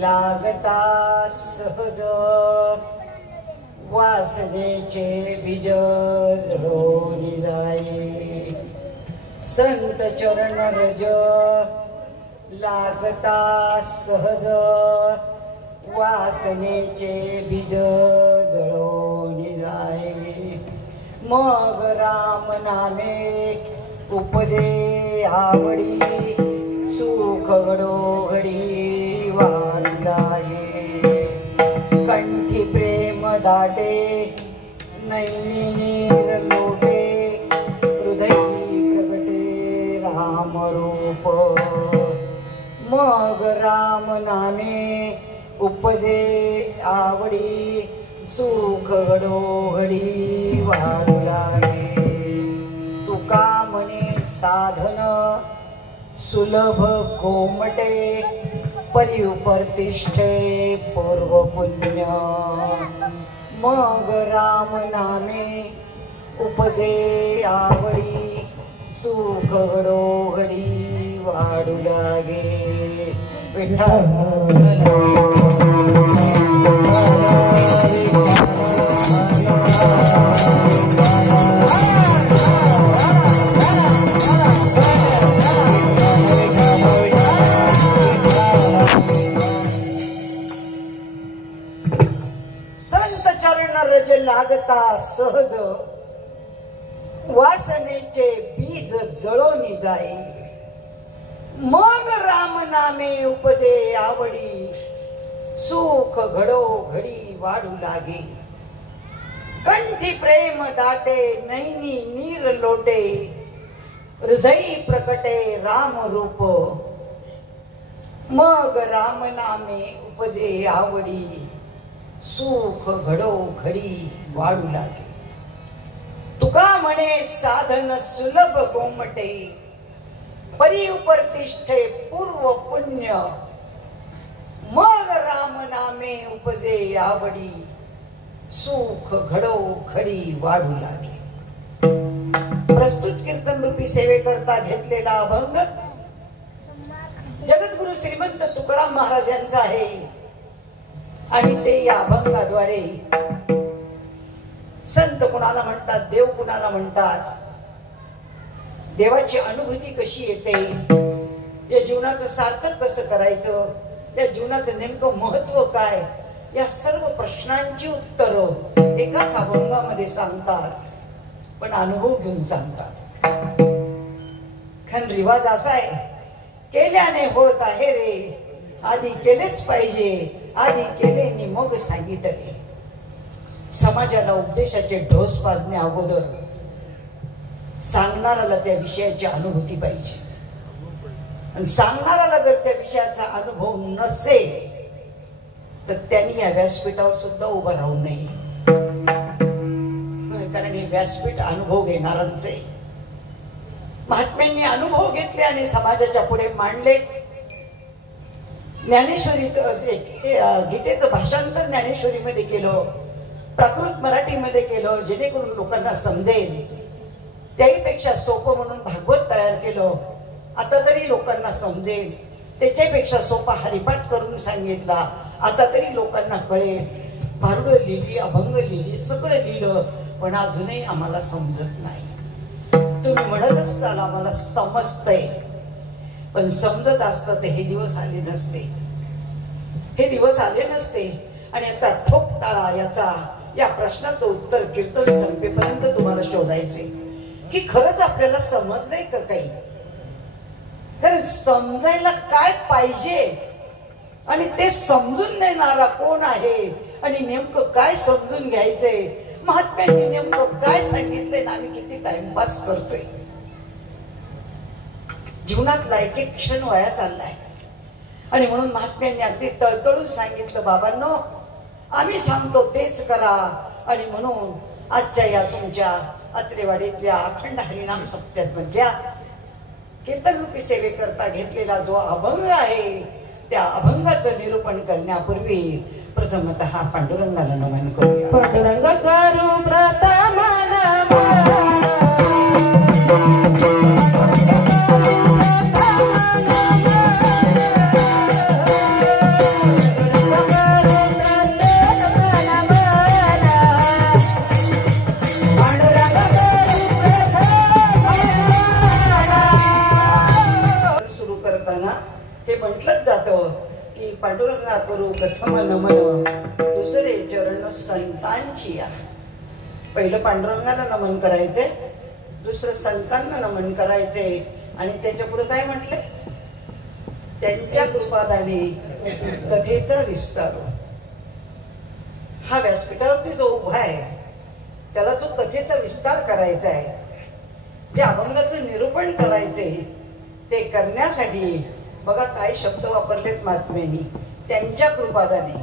लागता सहज वासनेचे बीज जळून जाई संत चरण रज लागता सहज वासनेचे बीज जळून जाय मग राम नामे उपजे आवडी सुख घडोघडी वाढलाये कंठी प्रेम दाटे नैनी नीर लोटे हृदयी प्रगटे राम रूप मग राम नामे उपजे आवडी सुख घडोघडी वाढलाये तुका म्हणे साधन सुलभ कोमटे परिउपरतिष्ठे पूर्व पुण्य मग राम नामे उपजे आवडी सुख घडोघडी वाढू लागे विठ्ठल संत चरण रज लागता सहज वासनेचे बीज जळोनी जाई मग राम नामे उपजे आवडी सुख घडो घडी वाढू लागे कंठी प्रेम दाटे नैनी नीर लोटे हृदयी प्रकटे राम रूप मग राम नामे उपजे आवडी सुख घडो घडी वाढू लागे तुका म्हणे साधन सुलभ कोमटे परिउपरतिष्ठे पूर्व पुण्य मग राम नामे उपजे आवडी सुख घडो घडी वाढू लागे प्रस्तुत कीर्तन रूपी सेवे करता घेतलेला अभंग जगद्गुरु श्रीमंत तुकाराम महाराज यांचा आहे आणि ते या अभंगाद्वारे संत कुणाला म्हणतात देव कुणाला म्हणतात देवाची अनुभूती कशी येते या जीवनाचं सार्थक कसं करायचं या जीवनाचं नेमकं महत्व काय या सर्व प्रश्नांची उत्तरं एकाच अभंगामध्ये सांगतात पण अनुभव घेऊन सांगतात खन रिवाज असा आहे केल्याने होत आहे रे आधी केलेच पाहिजे आधी केले नि मग सांगितले समाजाला उपदेशाचे ढोस पाजणे अगोदर सांगणाऱ्याला त्या विषयाची अनुभूती पाहिजे आणि सांगणाऱ्याला जर त्या विषयाचा अनुभव नसेल तर त्यांनी या व्यासपीठावर सुद्धा उभं राहू नये कारण हे व्यासपीठ अनुभव घेणाऱ्यांचे महात्म्यांनी अनुभव घेतले आणि समाजाच्या पुढे मांडले ज्ञानेश्वरीचं गीतेचं भाषांतर ज्ञानेश्वरीमध्ये केलं प्राकृत मराठीमध्ये केलं जेणेकरून लोकांना समजेल त्याहीपेक्षा सोपं म्हणून भागवत तयार केलं आता तरी लोकांना समजेल त्याच्यापेक्षा सोपा हरिपाठ करून सांगितला आता तरी लोकांना कळेल भारुडं लिहिली अभंग लिहिली सगळं लिहिलं पण अजूनही आम्हाला समजत नाही तुम्ही म्हणत असताल आम्हाला समजतंय पण समजत असतं तर हे दिवस आले नसते हे दिवस आले नसते आणि याचा ठोक टाळा याचा या प्रश्नाचं उत्तर कीर्तन संपेपर्यंत तुम्हाला शोधायचे की खरंच आपल्याला समजलंय का काही तर समजायला काय पाहिजे आणि ते समजून देणारा कोण आहे आणि नेमकं काय समजून घ्यायचंय महात्म्यांनी नेमकं काय सांगितलंय ना आम्ही किती टाइमपास करतोय जीवनातला एक एक क्षण वाया चाललाय आणि म्हणून महात्म्यांनी अगदी तळतळून सांगितलं बाबांनो आम्ही सांगतो तेच करा आणि म्हणून आजच्या या तुमच्या आचरेवाडीतल्या अखंड हरिनाम सप्त्यातल्या कीर्तन रूपी सेवेकरता घेतलेला जो अभंग आहे त्या अभंगाचं निरूपण करण्यापूर्वी प्रथमतः पांडुरंगाला नमन करूया पांडुरंग करू प्रथम सुरू करताना हे म्हटलंच जातं की पांडुरंगा करू प्रथम नमन दुसरे चरण संतांची या. पहिलं पांडुरंगाला नमन करायचंय, दुसरं संतांना नमन करायचंय आणि त्याच्या पुढे काय म्हटलंय? त्यांच्या कृपादाने कथेचा विस्तार. हा व्यासपीठावरती जो उभा आहे त्याला जो कथेचा विस्तार करायचा आहे, जे अभंगाचं निरूपण करायचंय ते करण्यासाठी बघा काय शब्द वापरलेत महात्म्यांनी. त्यांच्या कृपादाने.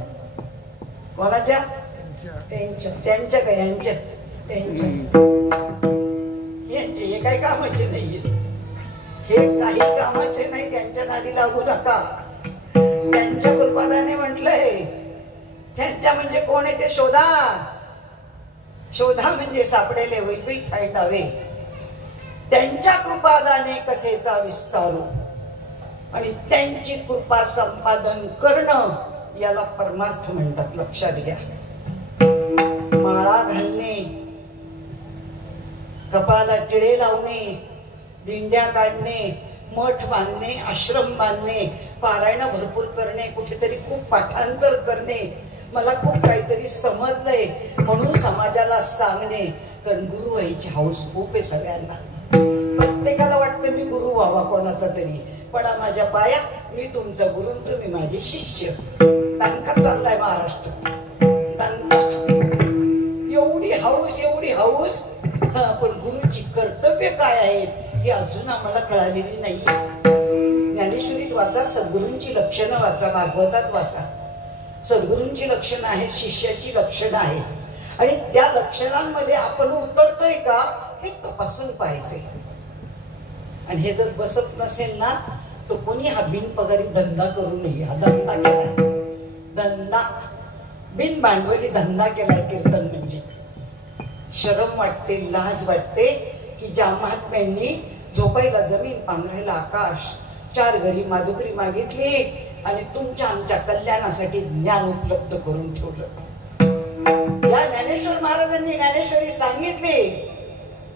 कोणाच्या? त्यांच्या काय? यांच्या. यांचे हे काही कामाचे नाहीये, हे काही कामाचे नाही, त्यांच्या नादी लागू नका. त्यांच्या कृपादाने म्हटलंय. त्यांच्या म्हणजे कोण आहे ते शोधा. शोधा म्हणजे सापडेले, विल फाइंड अवे. त्यांच्या कृपादाने कथेचा विस्तारू आणि त्यांची कृपा संपादन करणं याला परमार्थ म्हणतात. लक्षात घ्या. माळा घालणे, कपाळाला टिळे लावणे, दिंड्या काढणे, मठ बांधणे, आश्रम बांधणे, पारायण भरपूर करणे, कुठेतरी खूप पाठांतर करणे, मला खूप काहीतरी समजलंय म्हणून समाजाला सांगणे. कारण गुरु व्हायची हौस खूप आहे सगळ्यांना. प्रत्येकाला वाटतं मी गुरु व्हावा कोणाचा तरी. पडा माझ्या पाया, मी तुमचा गुरु, तुम्ही माझे शिष्य. दणका चाललाय महाराष्ट्र. दणका. एवढी हौस, एवढी हौस. पण गुरुची कर्तव्य काय आहेत हे अजून आम्हाला कळालेली नाही. ज्ञानेश्वरीत वाचा, सद्गुरूंची लक्षणं वाचा, भागवतात वाचा. सद्गुरूंची लक्षणं आहेत, शिष्याची लक्षणं आहेत आणि त्या लक्षणांमध्ये आपण उतरतोय का हे तपासून पाहायचंय. आणि हे जर बसत नसेल ना तर कोणी हा बिनपगारी धंदा करू नये. हा धंदा केलाय, धंदा, बिन भांडवली धंदा केलाय कीर्तन म्हणजे. शरम वाटते, लाज वाटते की ज्या महात्म्यांनी झोपायला जमीन, पांघरायला आकाश, 4 घरी माधुकरी मागितली आणि तुमच्या आमच्या कल्याणासाठी ज्ञान उपलब्ध करून ठेवलं. ज्या ज्ञानेश्वर महाराजांनी ज्ञानेश्वरी सांगितली,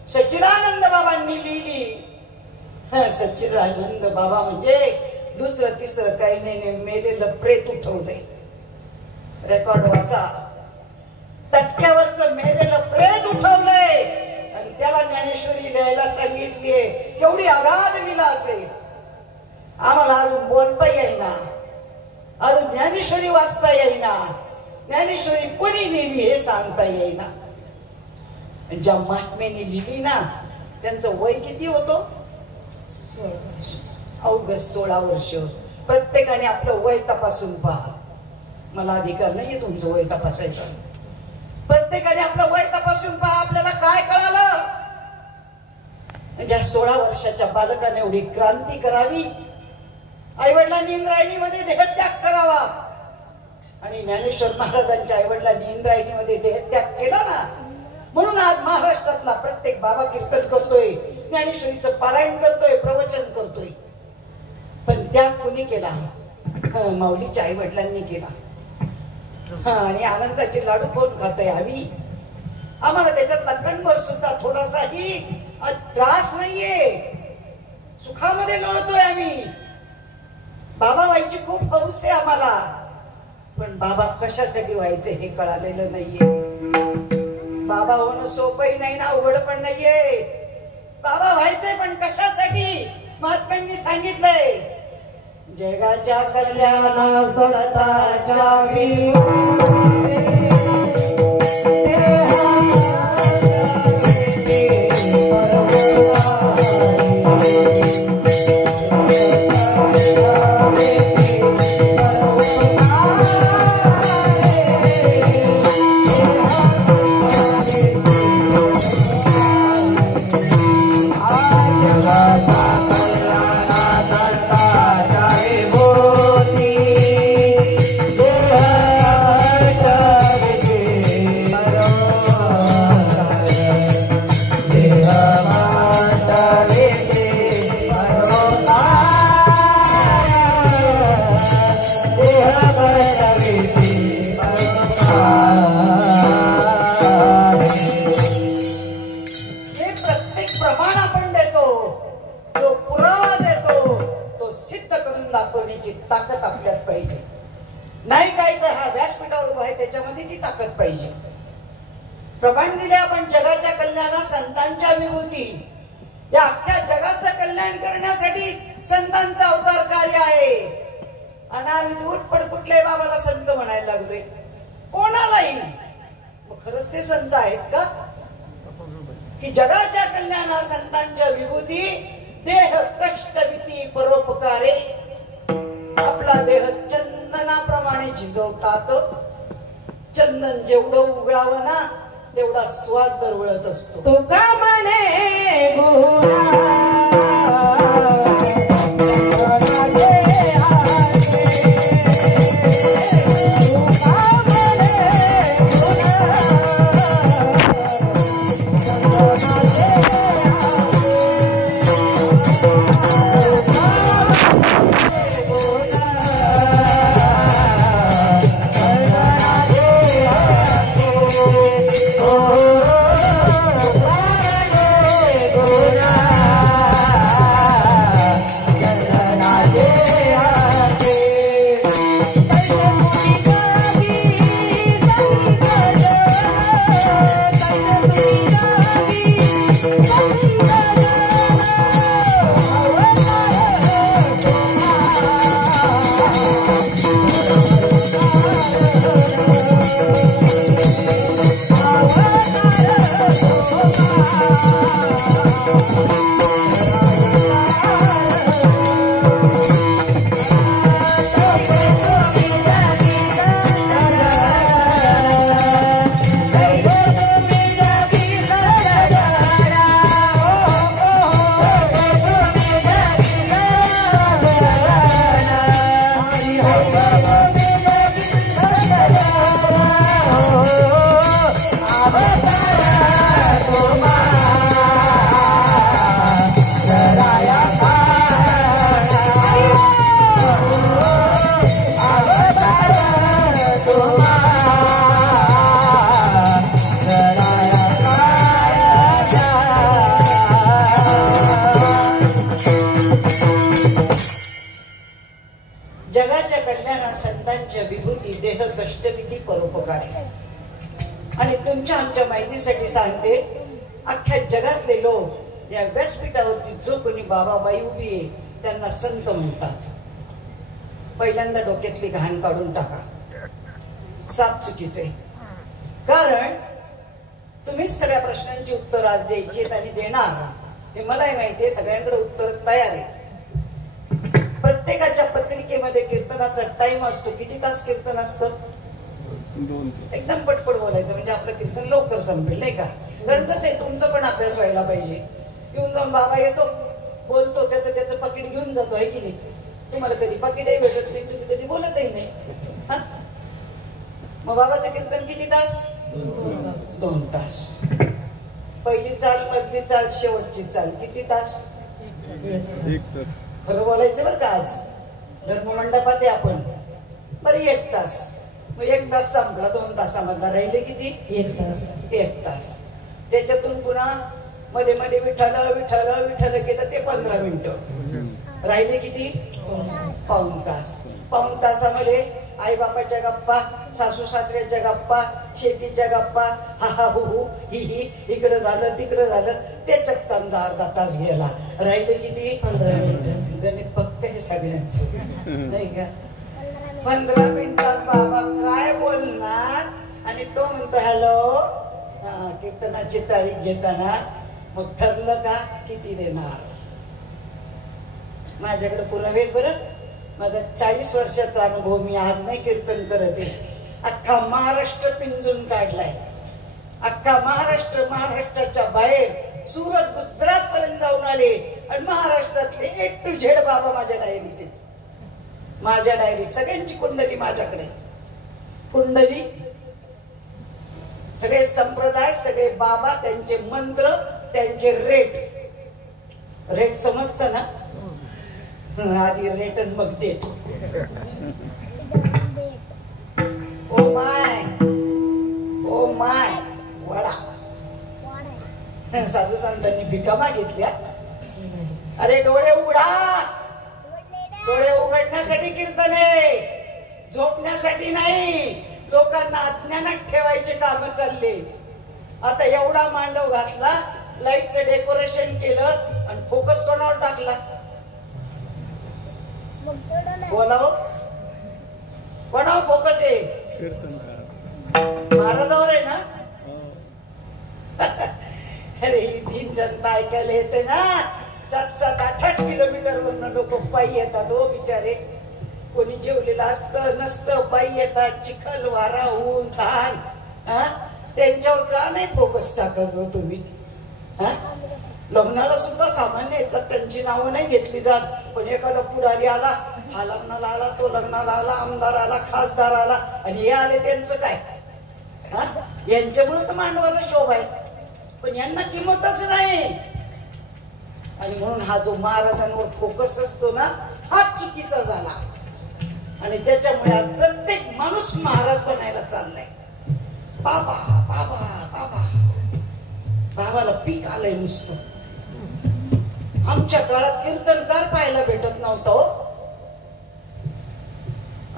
सच्चिदानंद बाबांनी लिहिली. सच्चिदानंद बाबा म्हणजे दुसरं तिसरं काही नाही, मेलेलं प्रेत उठवलंय. रेकॉर्ड वाचा. तटक्यावरचं मेलेलं प्रेत उठवलंय आणि त्याला ज्ञानेश्वरी लिहायला सांगितलीये. केवढी अगाध लीला असेल. आम्हाला अजून बोलता येईना, अजून ज्ञानेश्वरी वाचता येईना, ज्ञानेश्वरी कोणी लिहिली हे सांगता येईना. ज्या महात्म्यांनी लिहिली ना त्यांचं वय किती होतं? अवघ 16 वर्ष. प्रत्येकाने आपलं वय तपासून पहा. मला अधिकार नाहीये तुमचं वय तपासायचं. प्रत्येकाने आपलं वय तपासून पहा. आपल्याला काय कळालं? ज्या 16 वर्षाच्या बालकाने एवढी क्रांती करावी, आईवडिलांनी इंद्रायणीमध्ये देहत्याग करावा आणि ज्ञानेश्वर महाराजांच्या आईवडिलांनी इंद्रायणीमध्ये देहत्याग केला ना, म्हणून आज महाराष्ट्रातला प्रत्येक बाबा कीर्तन करतोय, ज्ञानेश्वरीचं पारायण करतोय, प्रवचन करतोय. पण त्याग कोणी केला? माऊलीच्या आई वडिलांनी केला. आणि आनंदाचे लाडू कोण खातय? आम्ही. आम्हाला त्याच्यातला कणभर सुद्धा थोडासाही त्रास नाहीये. सुखामध्ये लोळतोय आम्ही. बाबा व्हायची खूप हौस आहे आम्हाला, पण बाबा कशासाठी व्हायचे हे कळालेलं नाहीये. बाबा होणं सोपंही नाही ना, अवघड पण नाहीये. बाबा व्हायचंय पण कशासाठी? महात्म्यांनी सांगितलंय, जगाच्या कल्याणा स्वतःच्या करून दाखवण्याची ताकद आपल्यात पाहिजे. नाही काय तर हा व्यासपीठावर उभा आहे त्याच्यामध्ये ती ताकद पाहिजे. प्रमाण दिले आपण जगाच्या कल्याणा संतांच्या विभूती. या अख्ख्या जगाचं कल्याण करण्यासाठी संतांचा अवतार कार्य आहे. अनाविध उठपड कुठल्याही बाबाला संत म्हणायला लागले कोणालाही. मग खरंच ते संत आहेत का? की जगाच्या कल्याणा संतांच्या विभूती देह कष्टविती परोपकारे. आपला देह चंदनाप्रमाणे झिजवतात. चंदन जेवढं उघडावं ना तेवढा स्वाद दरवळत असतो. तुका म्हणे गुणा विभूती देह कष्टविधी परोपकारी. आणि तुमच्या आमच्या माहितीसाठी सांगते अख्ख्या जगातले लोक या व्यासपीठावरती जो कोणी बाबाबाई उभी आहे त्यांना संत म्हणतात. पहिल्यांदा डोक्यातली घाण काढून टाका. साप चुकीचे. कारण तुम्हीच सगळ्या प्रश्नांची उत्तर आज द्यायची आणि देणार हे मलाही माहिती आहे. सगळ्यांकडे उत्तर तयार आहेत. प्रत्येकाच्या पत्रिकेमध्ये कीर्तनाचा टाइम असतो. किती तास कीर्तन असतं? एकदम पटपट बोलायचं म्हणजे आपलं कीर्तन लवकर संपेल नाही का. कारण कसं आहे तुमचं पण अभ्यास व्हायला पाहिजे. येऊन जाऊन बाबा येतो बोलतो त्याचं पाकिट घेऊन जातो आहे की नाही. तुम्हाला कधी पाकिटही भेटत नाही तुम्ही कधी बोलतही नाही. हा मग बाबाचं कीर्तन किती तास? 2 तास. पहिली चाल मधली चाल शेवटची चाल किती तास? 1 तास. खरं बोलायचं बरं का. आज धर्ममंडपात आहे आपण. बरं 1 तास. मग 1 तास संपला. 2 तासामधला राहिले किती? 1 तास. 1 तास. त्याच्यातून पुन्हा मध्ये मध्ये विठ्ठल विठ्ठल विठ्ठल केलं ते 15 मिनिटं. राहिले किती? पाऊण तास. पाऊण तासामध्ये आई बापाच्या गप्पा, सासू सासऱ्याच्या गप्पा, शेतीच्या गप्पा, हा हा हु हु ही ही, इकडं झालं तिकडं झालं. त्याच्यात समजा अर्धा तास गेला. राहिले किती? 15 मिनिटं. गणित फक्त हे सगळ्यांचं नाही का. 15 मिनिटात बाबा काय बोलणार आणि तो म्हणतो हॅलो. कीर्तनाची तारीख घेताना मग ठरलं का किती देणार. माझ्याकडे पुरावे बरं. माझा 40 वर्षाचा अनुभव. मी आज नाही कीर्तन करत आहे. अख्खा महाराष्ट्र पिंजून काढलाय. अख्खा महाराष्ट्राच्या बाहेर सुरत गुजरात पर्यंत जाऊन आले आणि महाराष्ट्रातले A to Z बाबा माझ्या डायरीत आहेत. माझ्या डायरीत सगळ्यांची कुंडली माझ्याकडे. कुंडली सगळे संप्रदाय सगळे बाबा त्यांचे मंत्र त्यांचे रेट समजत ना. आधी रेट आणि मग डेट. Oh my vada. साधू संतांनी भिका मागितल्या. अरे डोळे उघडा डोळे उघडण्यासाठी कीर्तन आहे, झोपण्यासाठी नाही. लोकांना अज्ञानात ठेवायचे काम चालले. आता एवढा मांडव घातला, लाईटचं डेकोरेशन केलं आणि फोकस कोणावर टाकला? बोलाव, कोणावर फोकस आहे? कीर्तनकार महाराजावर आहे ना. हो. अरे ही दीन जनता ऐकायला येते ना. 7-7, 8-8 किलोमीटर वरून लोक पायी येतात हो बिचारे. कोणी जेवलेलं असतं नसतं, पायी येतात. चिखल, वारा, ऊन, ताण. त्यांच्यावर का नाही फोकस टाकत हो तुम्ही? लग्नाला सुद्धा सामान्य येतात, त्यांची नावं नाही घेतली जात. पण एखादा पुढारी आला, हा लग्नाला आला, तो लग्नाला आला, आमदार आला, खासदार आला, आणि हे आले त्यांचं काय? यांच्यामुळे तर मांडवाला शोभा आहे, पण यांना किंमतच नाही. आणि म्हणून हा जो महाराजांवर फोकस असतो ना, हा चुकीचा झाला. आणि त्याच्यामुळे आज प्रत्येक माणूस महाराज बनायला चाललाय. बाबा बाबा बाबा, बाबाला पीक आलंय नुसतं. आमच्या काळात कीर्तनकार पाहायला भेटत नव्हतं हो.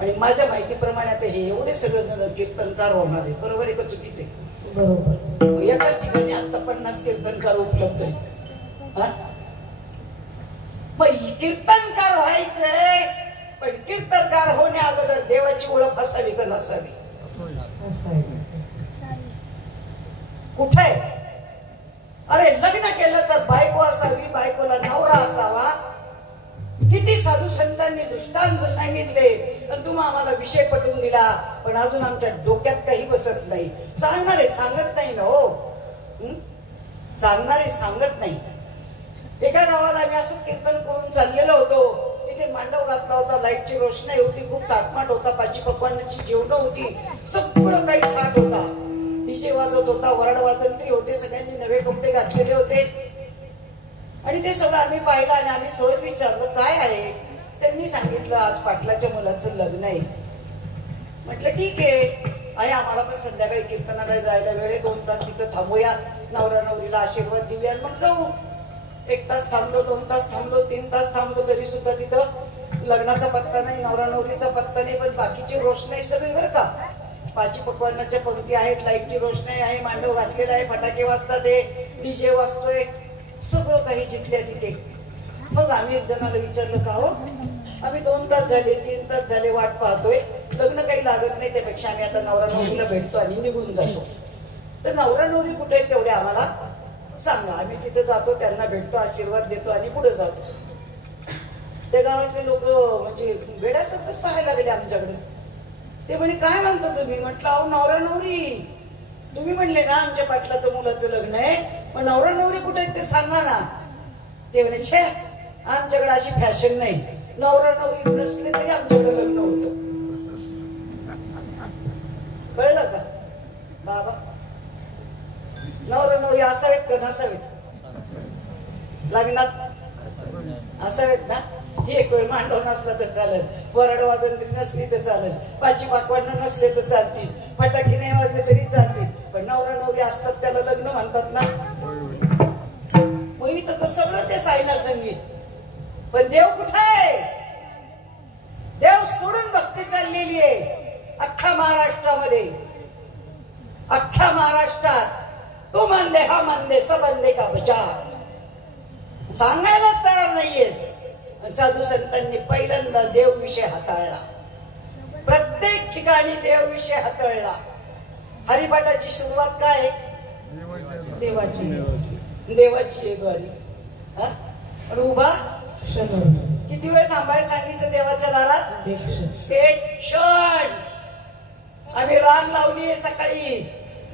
आणि माझ्या माहितीप्रमाणे आता हे एवढे सगळे जण कीर्तनकार होणार आहे. बरोबर आहे का चुकीचे? बरोबर. एकाच ठिकाणी आता 50 कीर्तनकार उपलब्ध आहेत. मग कीर्तनकार व्हायचंय, पण कीर्तनकार होण्या अगोदर देवाची ओळख असावी का नसावी? कुठे? अरे लग्न केलं तर बायको असावी, बायकोला नवरा असावा. किती साधू संतांनी दृष्टांत सांगितले, आणि तुम्ही आम्हाला विषय पटवून दिला, पण अजून आमच्या डोक्यात काही बसत नाही. सांगणारे सांगत नाही ना हो. सांगणारे सांगत नाही. एका गावाला आम्ही असंच कीर्तन करून चाललेलो होतो. तिथे मांडव घातला होता, लाईटची रोषणाई होती, खूप ताटमाट होता, पाची पकवानाची जेवण होती, सगळं काही थाट होता. डीजे वाजत होता, वरड वाजंत्री होते, सगळ्यांनी नवे कपडे घातलेले होते. आणि ते सगळं आम्ही पाहिलं आणि आम्ही सहज विचारलं काय आहे. त्यांनी सांगितलं आज पाटलाच्या मुलाचं लग्न आहे. म्हटलं ठीक आहे, आम्हाला पण संध्याकाळी कीर्तनाला जायला वेळ, 2 तास तिथं थांबूया, नवरा नवरीला आशीर्वाद देऊया, मग जाऊ. 1 तास थांबलो, 2 तास थांबलो, 3 तास थांबलो, तरी सुद्धा तिथं लग्नाचा पत्ता नाही, नवरा नवरीचा पत्ता नाही. पण बाकीची रोषणाई सगळी बरं का. पाची पकवानाच्या पंक्ती आहेत, लाईटची रोषणाई आहे, मांडव घातलेला आहे, फटाके वाजतात, डीजे वाजतोय, सगळं काही जिथल्या तिथे. मग आम्ही एक जणाला विचारलं का हो, आम्ही 2 तास झाले, 3 तास झाले वाट पाहतोय, लग्न काही लागत नाही, त्यापेक्षा आम्ही आता नवरा नवरीला भेटतो आणि निघून जातो. तर नवरा नवरी कुठे आहेत तेवढे आम्हाला सांगा. आम्ही तिथे जातो, त्यांना भेटतो, आशीर्वाद देतो आणि पुढे जातो. त्या गावातले लोक म्हणजे वेड्यासारखंच पाहायला लागले आमच्याकडे. ते म्हणे काय म्हणता तुम्ही? म्हटलं अहो नवरा नवरी, तुम्ही म्हणले ना आमच्या पाटलाचं मुलाचं लग्न आहे, मग नवरा नवरी कुठे आहेत ते सांगा ना. ते म्हणे छे, आमच्याकडे अशी फॅशन नाही, नवरा नवरी नसले तरी आमच्याकडे लग्न होतं. कळलं का बाबा? नवरा नवरी असावेत का नसावेत? लग्नात असावेत ना. एक वेळ मांडव नसला तर चालेल, वरड वाजंत्री नसली तर चालेल, पाची पाकवान नसले तर चालतील, फटाके नाही वाजले तरी चालतील, पण नवरा नवरी असतात त्याला लग्न म्हणतात ना. मग इथं तर सगळंच आहे साईना संगीत, पण देव कुठं आहे? देव सोडून भक्ती चाललेली आहे अख्ख्या महाराष्ट्रामध्ये. अख्ख्या महाराष्ट्रात तू मान दे, हा मान दे, सबंदे का विचार सांगायलाच तयार नाहीये. साधू संतांनी पहिल्यांदा देव विषय हाताळला, प्रत्येक ठिकाणी देव विषय हाताळला. हरिपाठाची सुरुवात काय? देवाची आहे द्वारी. आणि उभा किती वेळ थांबायला सांगितलं देवाच्या दारात? 1 क्षण. आम्ही रांग लावली सकाळी,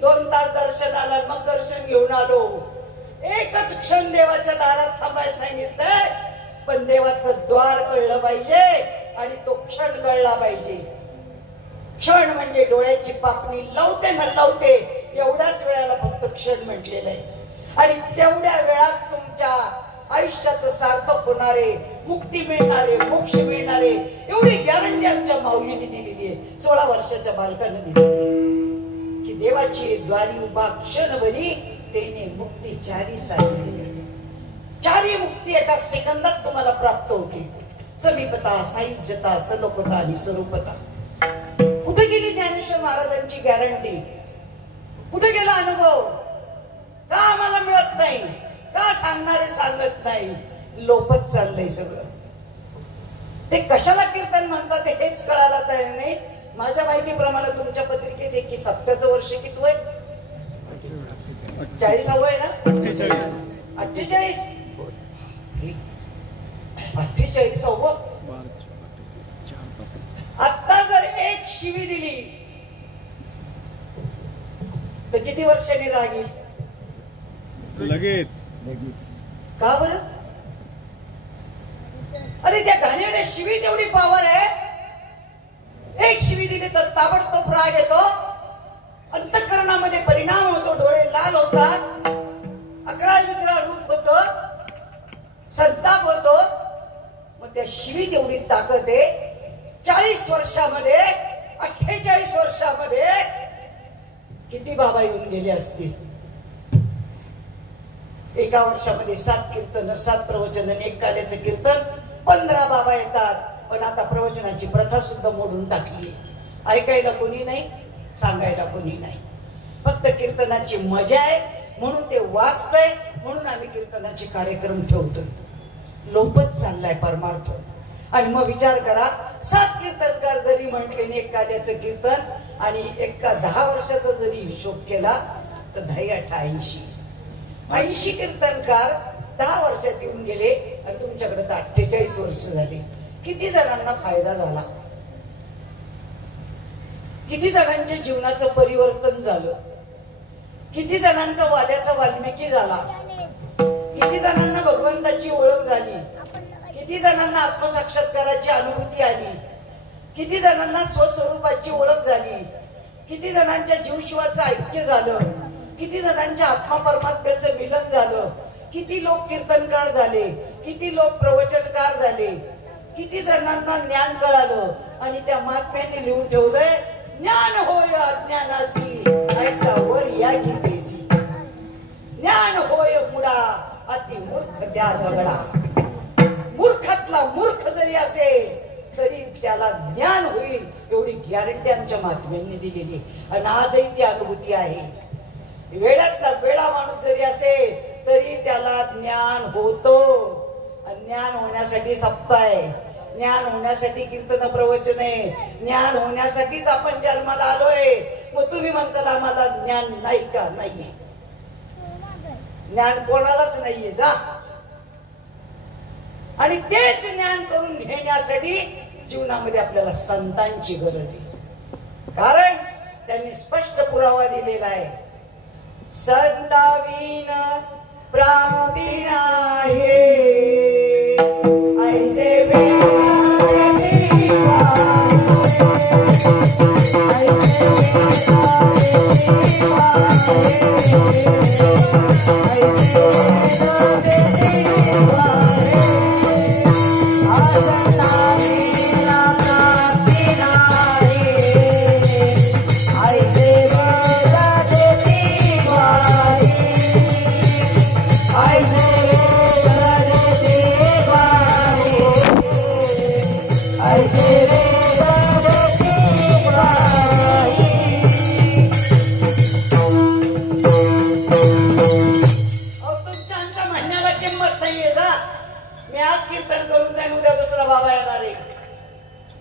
2 तास दर्शनाला, मग दर्शन घेऊन आलो. 1च क्षण देवाच्या दारात थांबायला सांगितलंय, पण देवाचं द्वार कळलं पाहिजे आणि तो क्षण कळला पाहिजे. क्षण म्हणजे डोळ्याची पापणी लावते न लावते एवढ्याच वेळाला फक्त क्षण म्हटलेलं आहे. आणि तेवढ्या वेळात तुमच्या आयुष्याचं सार्थक होणारे, मुक्ती मिळणारे, मोक्ष मिळणारे, एवढी गॅरंटी आमच्या माऊलीने दिलेली आहे, 16 वर्षाच्या बालकानं दिलेली की देवाची द्वारी उभा क्षणभरी तेने मुक्ती 4 साधली. 4 मुक्ती एका सेकंदात तुम्हाला प्राप्त होते. समीपता साहित्यता सलोकता आणि स्वरूपता. कुठे गेली ज्ञानेश्वर महाराजांची गॅरंटी? कुठे गेला अनुभव? का आम्हाला मिळत नाही? का सांगणारे सांगत नाही? लोपत चाललंय सगळं. ते कशाला कीर्तन म्हणतात हेच कळायला तयार नाही. माझ्या माहितीप्रमाणे तुमच्या पत्रिकेत आहे की 70चं वर्ष किती वय? 40व आहे ना? 48. 48व. आता जर एक शिवी दिली तर किती वर्षांनी रागील? लगेच. का बरं? अरे त्या घाणेरड्या शिवी तेवढी पावर आहे. एक शिवी दिली तर ताबडतोब राग येतो, अंतःकरणामध्ये परिणाम होतो, डोळे लाल होतात, अकरा विकरा रूप होतो, संताप होतो. मग त्या शिवी तेवढी ताकद आहे. 40 वर्षामध्ये 48 वर्षामध्ये किती बाबा येऊन गेले असतील? एका वर्षामध्ये 7 कीर्तन, 7 प्रवचन आणि 1 काल्याचं कीर्तन, 15 बाबा येतात. पण आता प्रवचनाची प्रथा सुद्धा मोडून टाकली. ऐकायला कोणी नाही, सांगायला कोणी नाही. फक्त कीर्तनाची मजा आहे म्हणून ते वाचतंय, म्हणून आम्ही कीर्तनाचे कार्यक्रम ठेवतोय. लोपत चाललाय परमार्थ. आणि मग विचार करा, 7 कीर्तनकार जरी म्हटले 1 काल्याचं कीर्तन आणि एका 10 वर्षाचा जरी हिशोब केला तर 10 80 80 कीर्तनकार 10 वर्षात येऊन गेले आणि तुमच्याकडे तर 48 वर्ष झाले. किती जणांना फायदा झाला? किती जणांच्या जीवनाचं परिवर्तन झालं? किती जणांचा वाल्याचा वाल्मिकी झाला? किती जणांना भगवंताची ओळख झाली? किती जणांना आत्मसाक्षात्काराची अनुभूती आली? किती जणांना स्वस्वरूपाची ओळख झाली? किती जणांच्या जीवशिवाचं ऐक्य झालं? किती जणांच्या आत्मा परमात्म्याचं मिलन झालं? किती लोक कीर्तनकार झाले? किती लोक प्रवचनकार झाले? किती जणांना ज्ञान कळालं? आणि त्या महात्म्यांनी लिहून ठेवलंय, ज्ञान होय अज्ञानासी ऐसा वर या गीतेसी. ज्ञान होय मुडा अति मूर्ख त्या दगडा. मूर्खातला मूर्ख जरी असेल तरी त्याला ज्ञान होईल एवढी गॅरंटी आमच्या महात्म्यांनी दिलेली. आणि आजही ती अनुभूती आहे. वेळातला वेळा माणूस जरी असेल तरी त्याला ज्ञान होतो. ज्ञान होण्यासाठी सप्ताह आहे, ज्ञान होण्यासाठी कीर्तन प्रवचन आहे, ज्ञान होण्यासाठीच आपण जन्माला आलोय. मग तुम्ही म्हणताल आम्हाला ज्ञान नाही का? नाहीये. ज्ञान कोणालाच नाहीये. जा. आणि तेच ज्ञान करून घेण्यासाठी जीवनामध्ये आपल्याला संतांची गरज आहे. कारण त्यांनी स्पष्ट पुरावा दिलेला आहे, संताविन प्राप्ती नाही ऐसे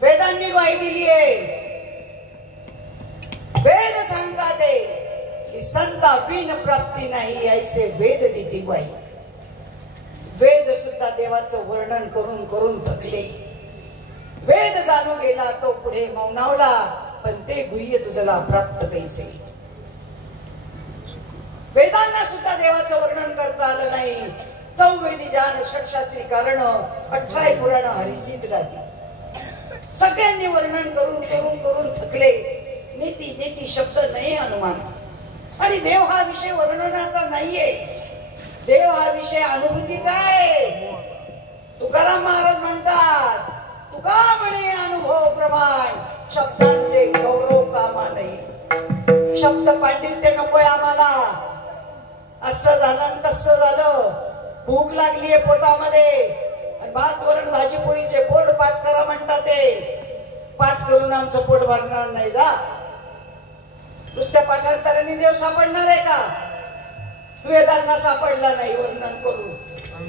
वेदांनी ग्वाही दिली आहे. वेद सांगतात की संता विन प्राप्ती नाही ऐसे वेद देती ग्वाही. वेद सुद्धा देवाचं वर्णन करून करून थकले. वेद जाणू गेला तो पुढे मौनावला, पण ते गुह्य तुझला प्राप्त कैसे. वेदांना सुद्धा देवाचं वर्णन करता आलं नाही. चौवेदी जान षटशास्त्री कारण 18 पुराण हरिशीच गाती. सगळ्यांनी वर्णन करून करून करून थकले. नीती नीती शब्द नाही हनुमान. आणि देव हा विषय वर्णनाचा नाहीये, देव हा विषय अनुभूतीचा आहे. तुकाराम महाराज म्हणतात, तुका म्हणे अनुभव प्रमाण शब्दांचे गौरव कामा नाही. शब्द पांडित्य नकोय आम्हाला. असं झालं तसं झालं, भूक लागलीये पोटामध्ये आणि भात वरण भाजी पोळीचे पोट पाठ करा म्हणतात ते पाठ करून आमचं पोट भरणार नाही जा. नुसत्या पाठांतराने देव सापडणार आहे का? वेदांना सापडला नाही वर्णन करून.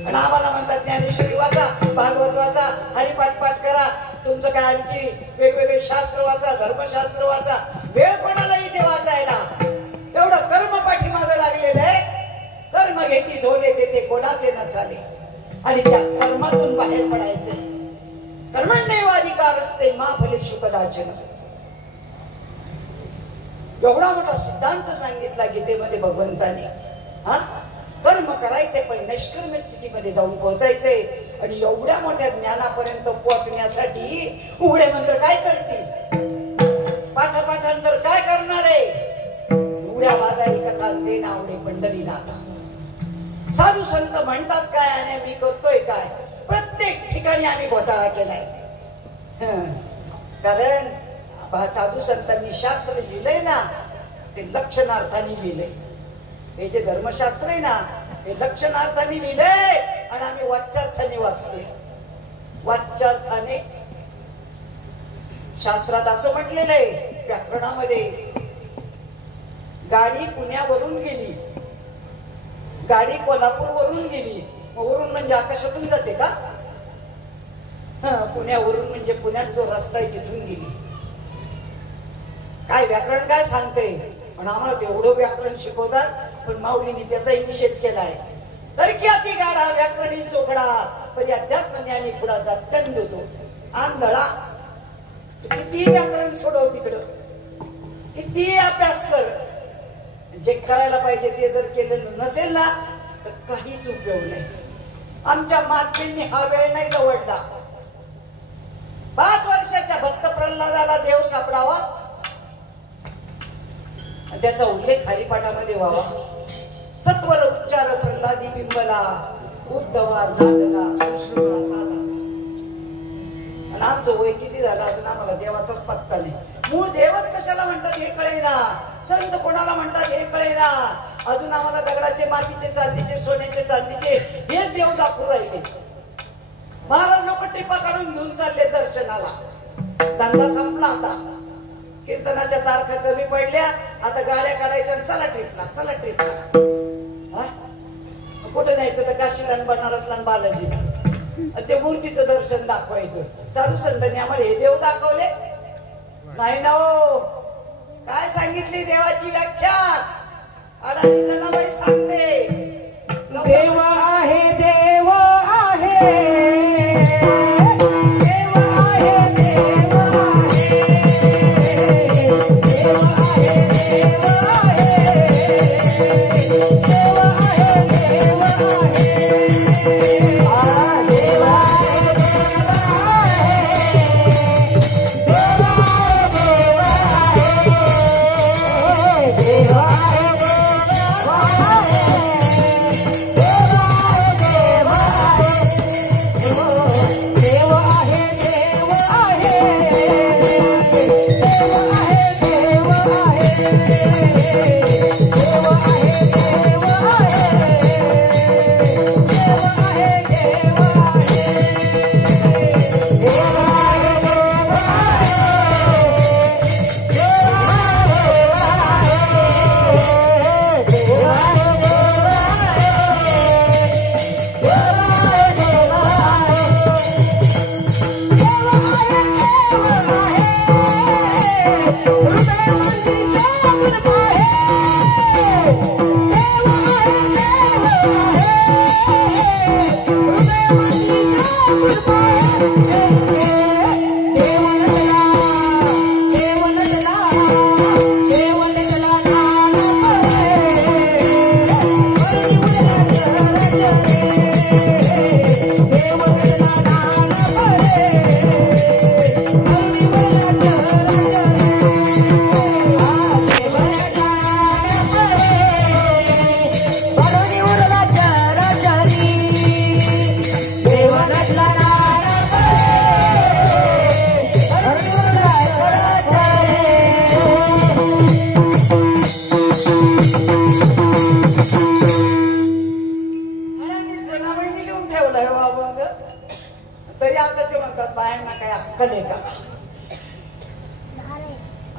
आणि आम्हाला म्हणतात ज्ञानेश्वरी वाचा, भागवत वाचा, हरिपाठ पाठ करा, तुमचं काय आणखी वेगवेगळे शास्त्र वाचा, धर्मशास्त्र वाचा. वेळ कोणाला इथे वाचायला? एवढं कर्म पाठीमागं लागलेलं आहे. कर्म घेती झोले ते कोणाचे न चाले. आणि त्या कर्मातून बाहेर पडायचे. कर्मण्येवाधिकार असते मा फलेषु कदाचन. एवढा मोठा सिद्धांत सांगितला गीतेमध्ये भगवंताने. हा कर्म करायचे पण निष्कर्म स्थितीमध्ये जाऊन पोहोचायचे. आणि एवढ्या मोठ्या ज्ञानापर्यंत पोहोचण्यासाठी उघडे मंत्र काय करतील? पाठापाठांतर काय करणार आहे? उघड्या बाजारी कथा ते नावडे पंढरीनाथा. साधू संत म्हणतात काय आणि आम्ही करतोय काय? प्रत्येक ठिकाणी आम्ही घोटाळा केलाय. कारण साधू संतांनी शास्त्र लिहिलंय ना ते लक्षणार्थाने लिहिलंय. हे जे धर्मशास्त्र आहे ना हे लक्षणार्थाने लिहिलंय आणि आम्ही वाच्यार्थाने वाचतोय. वाच्यार्थाने शास्त्रात असं म्हटलेलं आहे व्याकरणामध्ये, गाडी पुण्यावरून गेली, गाडी कोल्हापूर वरून गेली. वरून म्हणजे आकाशातून जाते का? पुण्यावरून म्हणजे पुण्यात जो रस्ता आहे तिथून गेली. काय व्याकरण काय सांगते? पण आम्हाला तेवढं व्याकरण शिकवतात. पण माऊलीने त्याचाही निषेध केलाय. तर की अति गाडा व्याकरणी चोकडा म्हणजे अध्यात्म ज्ञानी पुढाचा तंड होतो. आंधळा किती व्याकरण सोडव तिकडं, किती अभ्यास कर, जे करायला पाहिजे ते जर केलं नसेल ना तर काहीच उपयोग नाही. आमच्या मातेंनी हा वेळ नाही दवडला. 5 वर्षाच्या भक्त प्रल्हादाला देव सापडावा त्याचा उल्लेख हरिपाठामध्ये व्हावा. सत्वर उच्चार प्रल्हादी बिंबला उद्धवा नादला कृष्ण. आणि आमचं वय किती झालं अजून आम्हाला देवाचाच पत्ता नाही. मूळ देवच कशाला म्हणतात हे कळेना, संत कोणाला म्हणतात हे कळेना. अजून आम्हाला दगडाचे, मातीचे, चांदीचे, सोन्याचे, चांदीचे हेच देव दाखवून राहिले. महाराज लोक टिपा काढून घेऊन चालले दर्शनाला. धंदा संपला आता. कीर्तनाच्या तारखा कमी पडल्या. आता गाड्या काढायच्या, चला ट्रिपला, चला ट्रिपला. कुठे न्यायचं तर काशीला, बनारसला, बालाजीला. ते मूर्तीचं दर्शन दाखवायचं. साधू संतांनी आम्हाला हे देव दाखवले नाही ना हो. काय सांगितली देवाची व्याख्या? अडाणी जनाबाई सांगते देव आहे, देव आहे, देव आहे, देव आहे, देव आहे, देव आहे, देव आहे, देव देव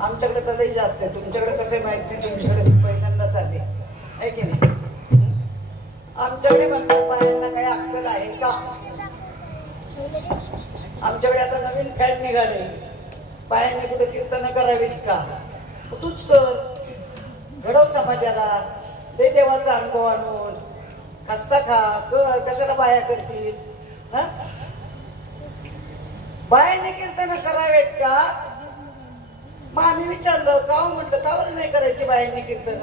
आमच्याकडे तर लई जास्त आहे. तुमच्याकडे कसं आहे माहित नाही. तुमच्याकडे मी पहिल्यांदा चालले आहे की नाही. आमच्याकडे म्हणतात बायांना काही अक्कल आहे का. आमच्याकडे आता नवीन फॅड निघाले. बायांनी कुठे कीर्तन करावीत का. तूच कर, घडव समाजाला, दे देवाचा अनुभव आणून, खस्ता खा कर. कशाला बाया करतील. हा, बायांनी कीर्तन करावेत का. मग आम्ही विचारलं का म्हटलं का बरं नाही करायची बायांनी कीर्तन.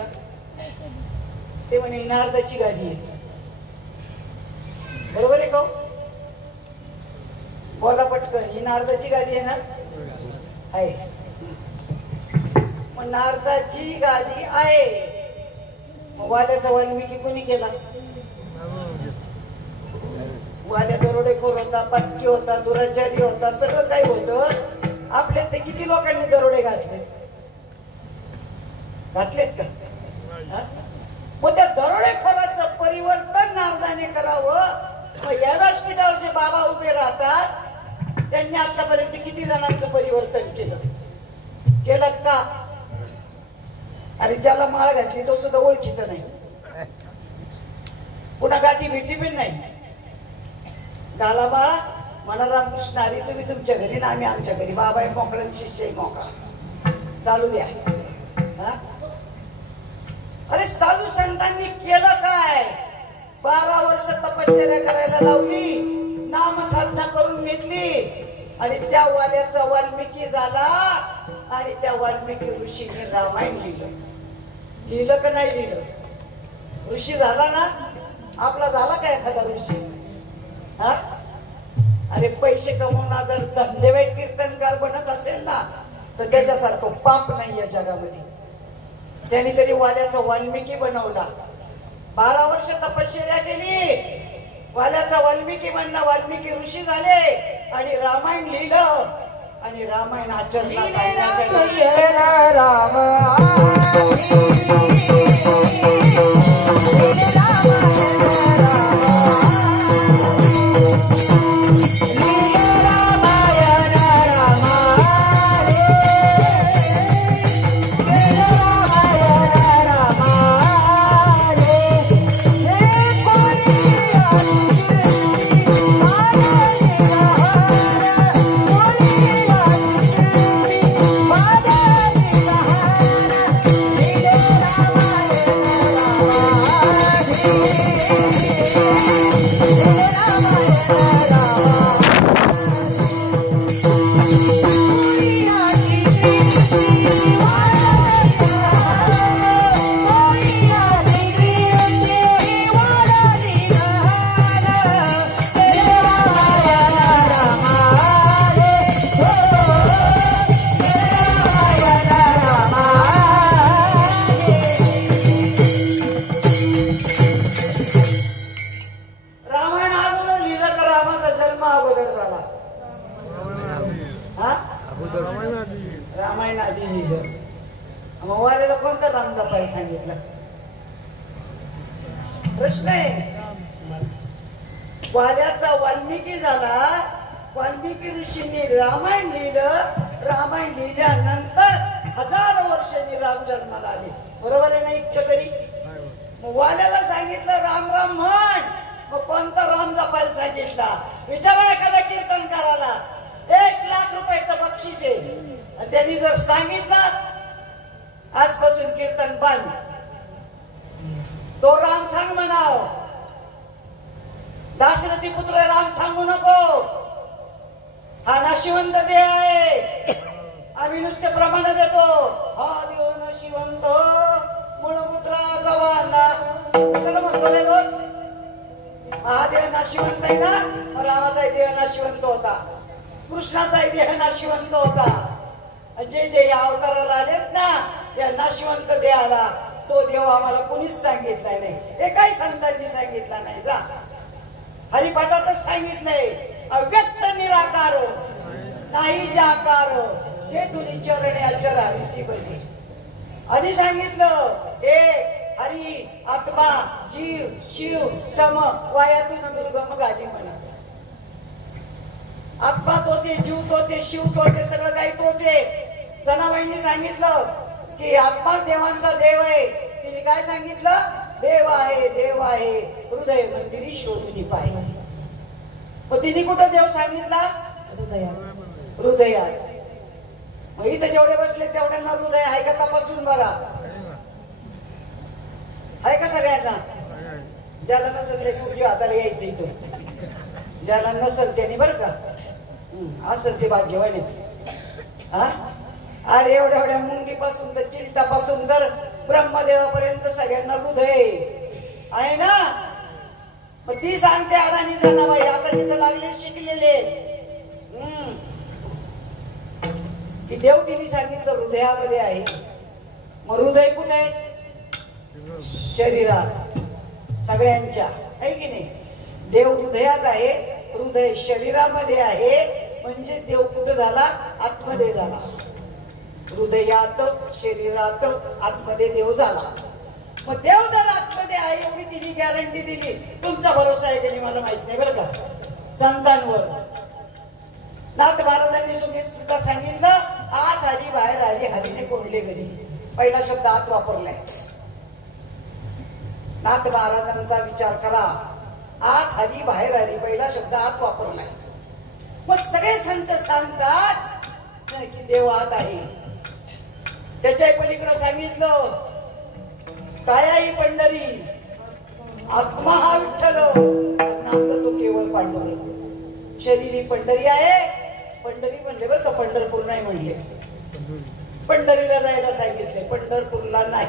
ते म्हणे नारदाची गादी आहे. बरोबर आहे का. बोला पटकन, ही नारदाची गादी आहे ना. आहे. मग नारदाची गादी आहे. मग वाल्याचा वाल्मिकी कोणी केला. वाल्या दरोडेखोर होता, पटकी होता, दुराचारी होता, सगळं काही होतं. आपल्या ते किती लोकांनी दरोडे घातलेत का. मग त्या दरोडेखोराचं परिवर्तन नारदाने करावं. मग या व्यासपीठावर जे बाबा उभे राहतात त्यांनी आतापर्यंत किती जणांचं परिवर्तन केलं का. अरे ज्याला माळ घातली तो सुद्धा ओळखीचा नाही. पुन्हा गाठी भेटी पण नाही. गाला बाळा म्हणा रामकृष्ण हरी, तुम्ही तुमच्या घरी ना आम्ही आमच्या घरी. बाबा आहे मोकळा, शिष्य मोकळा, चालू द्या. अरे साधू संतांनी केलं काय. 12 वर्ष तपश्चर्या करायला लावली, नाम साधना करून घेतली आणि त्या वाल्याचा वाल्मिकी झाला. आणि त्या वाल्मिकी ऋषीने रामायण लिहिलं का नाही लिहिलं. ऋषी झाला ना. आपला झाला काय एखादा ऋषी. हा, अरे पैसे कमवणार जर धंदेवाई कीर्तनकार बनत असेल ना तर त्याच्यासारखं पाप नाही या जगामध्ये. त्यांनी तरी वाल्याचा वाल्मिकी बनवला. 12 वर्ष तपश्चर्या केली. वाल्याचा वाल्मिकी बनला. वाल्मिकी ऋषी झाले आणि रामायण लिहिलं. आणि रामायण आचरणात आणण्यासाठी रामायण आधी लिहिलं. मग वाल्याला कोणता राम जपायला सांगितलं. प्रश्न आहे. वाल्याचा वाल्मिकी झाला. वाल्मिकी ऋषींनी रामायण लिहिलं. रामायण लिहिल्यानंतर 1000 वर्षांनी राम जन्माला आले. बरोबर आहे ना. इतकं तरी मग वाल्याला सांगितलं राम राम म्हण. मग कोणता राम जपायला सांगितला. विचारा एखाद्या कीर्तनकाराला. 1 लाख रुपयाचं बक्षीस आहे. आणि त्यांनी जर सांगितलं आजपासून कीर्तन बंद, तो राम सांग म्हणाव. दाशरथी पुत्र राम सांगू नको. हा नाशिवंत देह आहे. आम्ही नुसते प्रमाण देतो. हा देव नाशिवंत मूळपुत्राचा वांदा. कशाला म्हणतो रे रोज. हा देह नाशिवंत आहे ना. रामाचा देह नाशिवंत होता. कृष्णाचा देह नाशिवंत होता. जे जे या अवताराला आलेत ना या नाशिवंत देहाला तो देव आम्हाला कोणीच सांगितला नाही. एकाही संतांनी सांगितला नाही. जा हरिपाठातच सांगितलंय. अव्यक्त निराकार नाही जाकार जे तुझी चरणे अचर हरिसी बजी. आणि सांगितलं एक हरी आत्मा जीव शिव सम वायातून दुर्गम गादी म्हणा. आत्मा तोचे, जीव तोचे, शिव तोचे, सगळं काही तोचे. जनाबाईंनी सांगितलं की आत्मा देवांचा देव आहे. तिने काय सांगितलं? देव आहे, देव आहे, हृदय मंदिरी शोधून पाय. मग तिने कुठं देव सांगितला? हृदयात. मग इथं जेवढे बसले तेवढ्यांना हृदय आहे का तपासून बघा. आहे का सगळ्यांना? ज्याला नसेल ते तुझी हाताला यायचं इथं. ज्याला नसेल त्याने बरं का असं ते भाग्यवानीच. हा अरे एवढ्या एवढ्या मुंगीपासून तर चिलटापासून तर ब्रह्मदेवापर्यंत सगळ्यांना हृदय आहे ना. मग ती सांगते अडाणी जनाबाई आता जिथं लागले शिकलेले की देव तिने सांगितलं हृदयामध्ये आहे. मग हृदय कुठे आहे? शरीरात सगळ्यांच्या आहे की नाही. देव हृदयात आहे, हृदय शरीरामध्ये आहे. म्हणजे देव कुठं झाला? आतमध्ये झाला. हृदयात, शरीरात, आतमध्ये देव झाला. मग देव जर आतमध्ये आहे एवढी तिने गॅरंटी दिली. तुमचा भरोसा आहे की मला माहित नाही बरं का संतांवर. नाथ महाराजांनी सुद्धा सांगितलं आत आली बाहेर आली हरीने कोंडले घरी. पहिला शब्द आत वापरलाय. नाथ महाराजांचा विचार करा. आत आली बाहेर आली पहिला शब्द आत वापरलाय. मग सगळे संत सांगतात की देव आत आहे. त्याच्या पलीकडे सांगितलं काय आहे? पंढरी. आत्मा हा विठ्ठल, नाम तो केवळ पांडुरंग. शरीरी पंढरी आहे. पंढरी म्हणले बरं का, पंढरपूर नाही म्हणले. पंढरीला जायला सांगितले, पंढरपूरला नाही.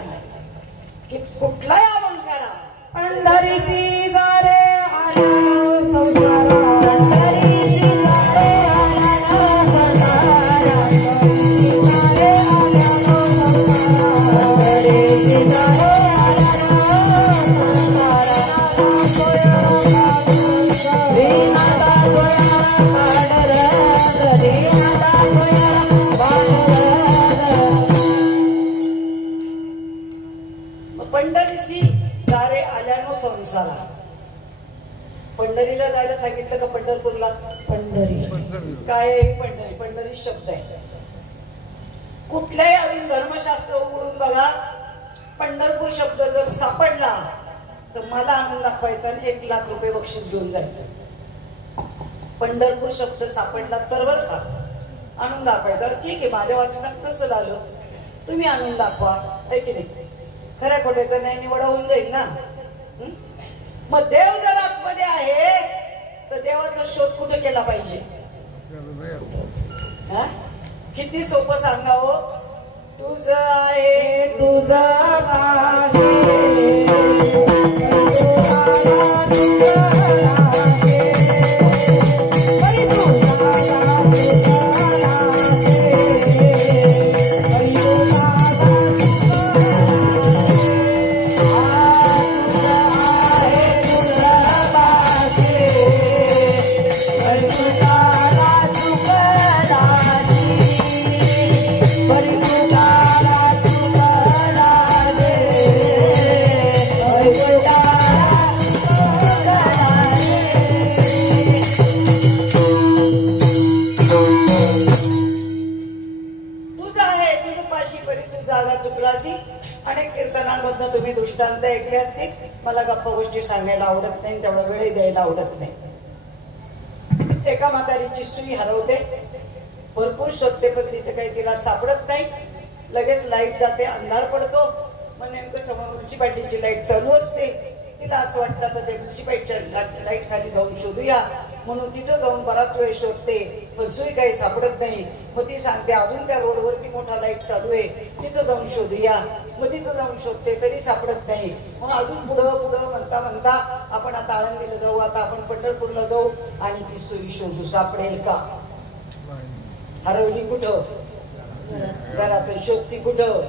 की कुठलाही आपण काढा पंढरीसी जारे आला संसार. पंढरीसी जारे आला संसार. जारे आला संसार. पंढरीसी जारे आला संसार. श्रीनाथा सोया पांडुरंग. श्रीनाथा सोया पांडुरंग. पंढरीसी जारे आल्यानो संसारा. पंढरीला जायला सांगितलं का पंढरपूरला? पंढरी काय आहे? पंढरी. पंढरी शब्द आहे. कुठल्याही अजून धर्मशास्त्र उघडून बघा. पंढरपूर शब्द जर सापडला तर मला आणून दाखवायचा आणि 1 लाख रुपये बक्षीस घेऊन जायचं. पंढरपूर शब्द सापडला तर बरं का आणून दाखवायचा. ठीक आहे माझ्या वाचनात कसं झालं तुम्ही आणून दाखवा आहे की नाही. खऱ्या खोट्याचा नाही निवड होऊन जाईल ना. मग देव जर आतमध्ये आहे तर देवाचा शोध कुठे केला पाहिजे? किती सोपं सांगावं. तुझं आहे तुझं पाशी. अनेक कीर्तनांमधून तुम्ही दृष्टांत ऐकले असतील. मला गप्पा गोष्टी सांगायला आवडत नाही, तेवढा वेळ द्यायला आवडत नाही. एका म्हातारीची सुई हरवते. भरपूर शोधते पण तिथे काही तिला सापडत नाही. लगेच लाईट जाते, अंधार पडतो. मग नेमकं समोर म्युन्सिपाल्टीची लाईट चालू असते. तिला असं वाटतं तर ते म्युन्सिपाल्टीच्या लाईट खाली जाऊन शोधूया म्हणून तिथं जाऊन बराच वेळ शोधते पण सुई काही सापडत नाही. मग ती सांगते अजून त्या रोडवरती मोठा लाईट चालू आहे तिथं जाऊन शोधूया. मग तिथं जाऊन शोधते तरी सापडत नाही. मग अजून पुढं पुढं म्हणता म्हणता आपण आता आळंदीला जाऊ, आता आपण पंढरपूरला जाऊ आणि ती सुई शोधू. सापडेल का? हरवली कुठं? घरातून. शोधती कुठं?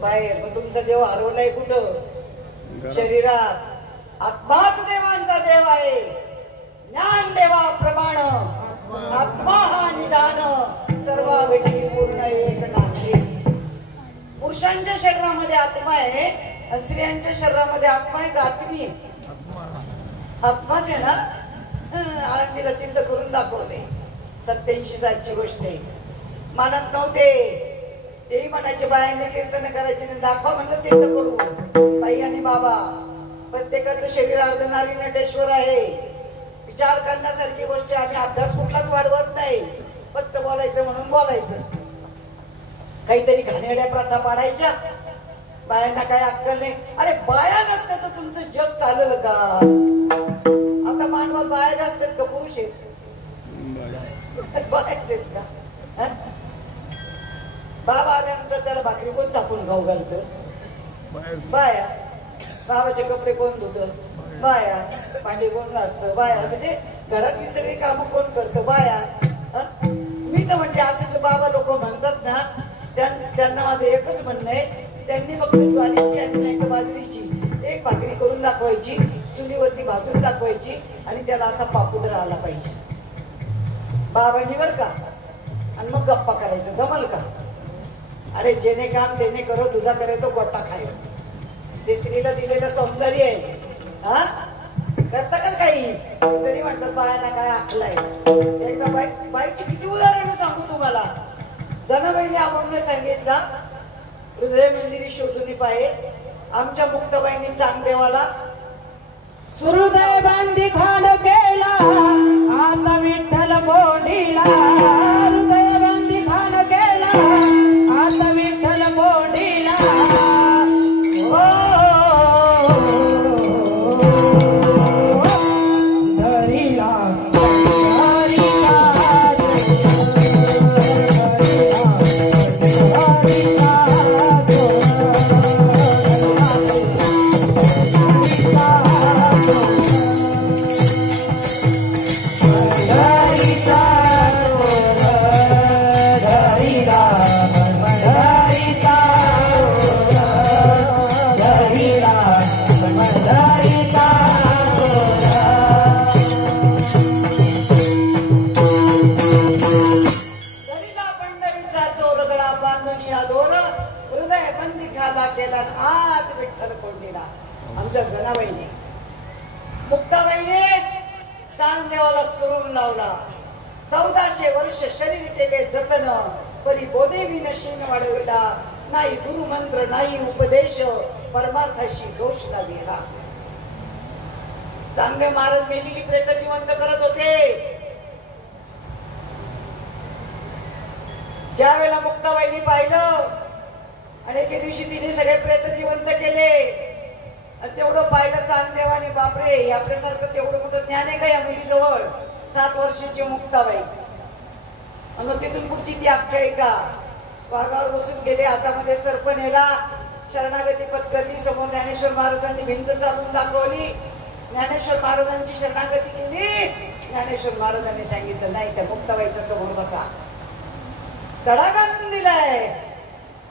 बाहेर. मग तुमचा देव हरवलाय कुठं? शरीरात. आत्माच देवांचा देव आहे. ज्ञान देवा प्रमाण आत्मा हा निदान सर्वागती पूर्ण एक नाथे. पुरुषांच्या शरीरामध्ये आत्मा आहे, स्त्रियांच्या शरीरामध्ये आत्मा आहे का? आत्मी आहे. आत्माच आहे ना. आळंदीला सिद्ध करून दाखवले. 87 सालची गोष्ट आहे. मानत नव्हते तेही म्हणायचे बायांनी कीर्तन करायचे नाही, दाखवा म्हणलं सिद्ध करू. बाई आणि बाबा प्रत्येकाचं शरीर अर्धनारी नटेश्वर आहे. विचार करण्यासारखी गोष्ट. आम्ही अभ्यास कुठलाच वाढवत नाही, फक्त बोलायचं म्हणून बोलायचं. काहीतरी घाणेरड्या प्रथा पाडायच्या, बायांना काय अक्कल नाही. अरे बाया नसत्या तर तुमचं जग चालेल का? आता मानवात बाया जास्त आहेत का पुरुष आहेत? बायाच आहेत का? बाबा आल्यानंतर त्याला भाकरी कोण तापून खाऊ घालतं? बाया. बाबाचे कपडे कोण धुतं? बाया. भांडे कोण घासतं? बाया. म्हणजे घरातली सगळी कामं कोण करतं? बाया. मी तर म्हणते असं बाबा लोक म्हणतात ना, त्यांना माझं एकच म्हणणं आहे, त्यांनी फक्त ज्वारीची आणि नाही तर बाजरीची एक भाकरी करून दाखवायची, चुलीवरती भाजून दाखवायची आणि त्याला असा पापुद्रा आला पाहिजे बाबांनी बर का. आणि मग गप्पा करायचं. जमल का? अरे जेने काम तेने करो, तुझा करे तो गोटा खाय. ते स्त्रीला दिलेलं सौंदर्य आहे. हा करता का काही? तरी म्हणतात बायांना काय आखलाय. एकदा बाईची किती उदाहरणं सांगू तुम्हाला. जनाबाईने आपण सांगितलं, हृदय मंदिरी शोधून पाहे. आमच्या मुक्ताबाईंनी चांगदेवाला सुहृदय बांधी खान केला, आता विठ्ठल बोडीला. हृदय बांधी खान केला, आता विठ्ठल बोडीला. धरीला आमच्या जनाबाईने मुक्ताबाईने चांगदेवाला सुरून लावला. 1400 वर्ष शरीर केले जतन, परी बोधेवी नशीन वाढविला. नाही गुरुमंत्र नाही उपदेश, परमार्थाशी दोष लागेला. चांगदेव महाराज मेलेली प्रेत जिवंत करत होते. ज्या वेळेला मुक्ताबाईंनी पाहिलं आणि एके दिवशी तिने सगळे प्रेत जिवंत केले, तेवढं पाहिलं चांगदेवाने, बापरे आपल्यासारखंच एवढं मोठं ज्ञान आहे का या मुलीजवळ. 7 वर्षाची मुक्ताबाई. आणि मग तिथून पुढची ती आख्यायिका. वाघावर बसून गेले, हातामध्ये सर्प नेला, शरणागती पत्करली. समोर ज्ञानेश्वर महाराजांनी भिंत चालून दाखवली. ज्ञानेश्वर महाराजांची शरणागती केली. ज्ञानेश्वर महाराजांनी सांगितलं, नाही त्या मुक्ताबाईच्या समोर बसा. तडा घालून दिलाय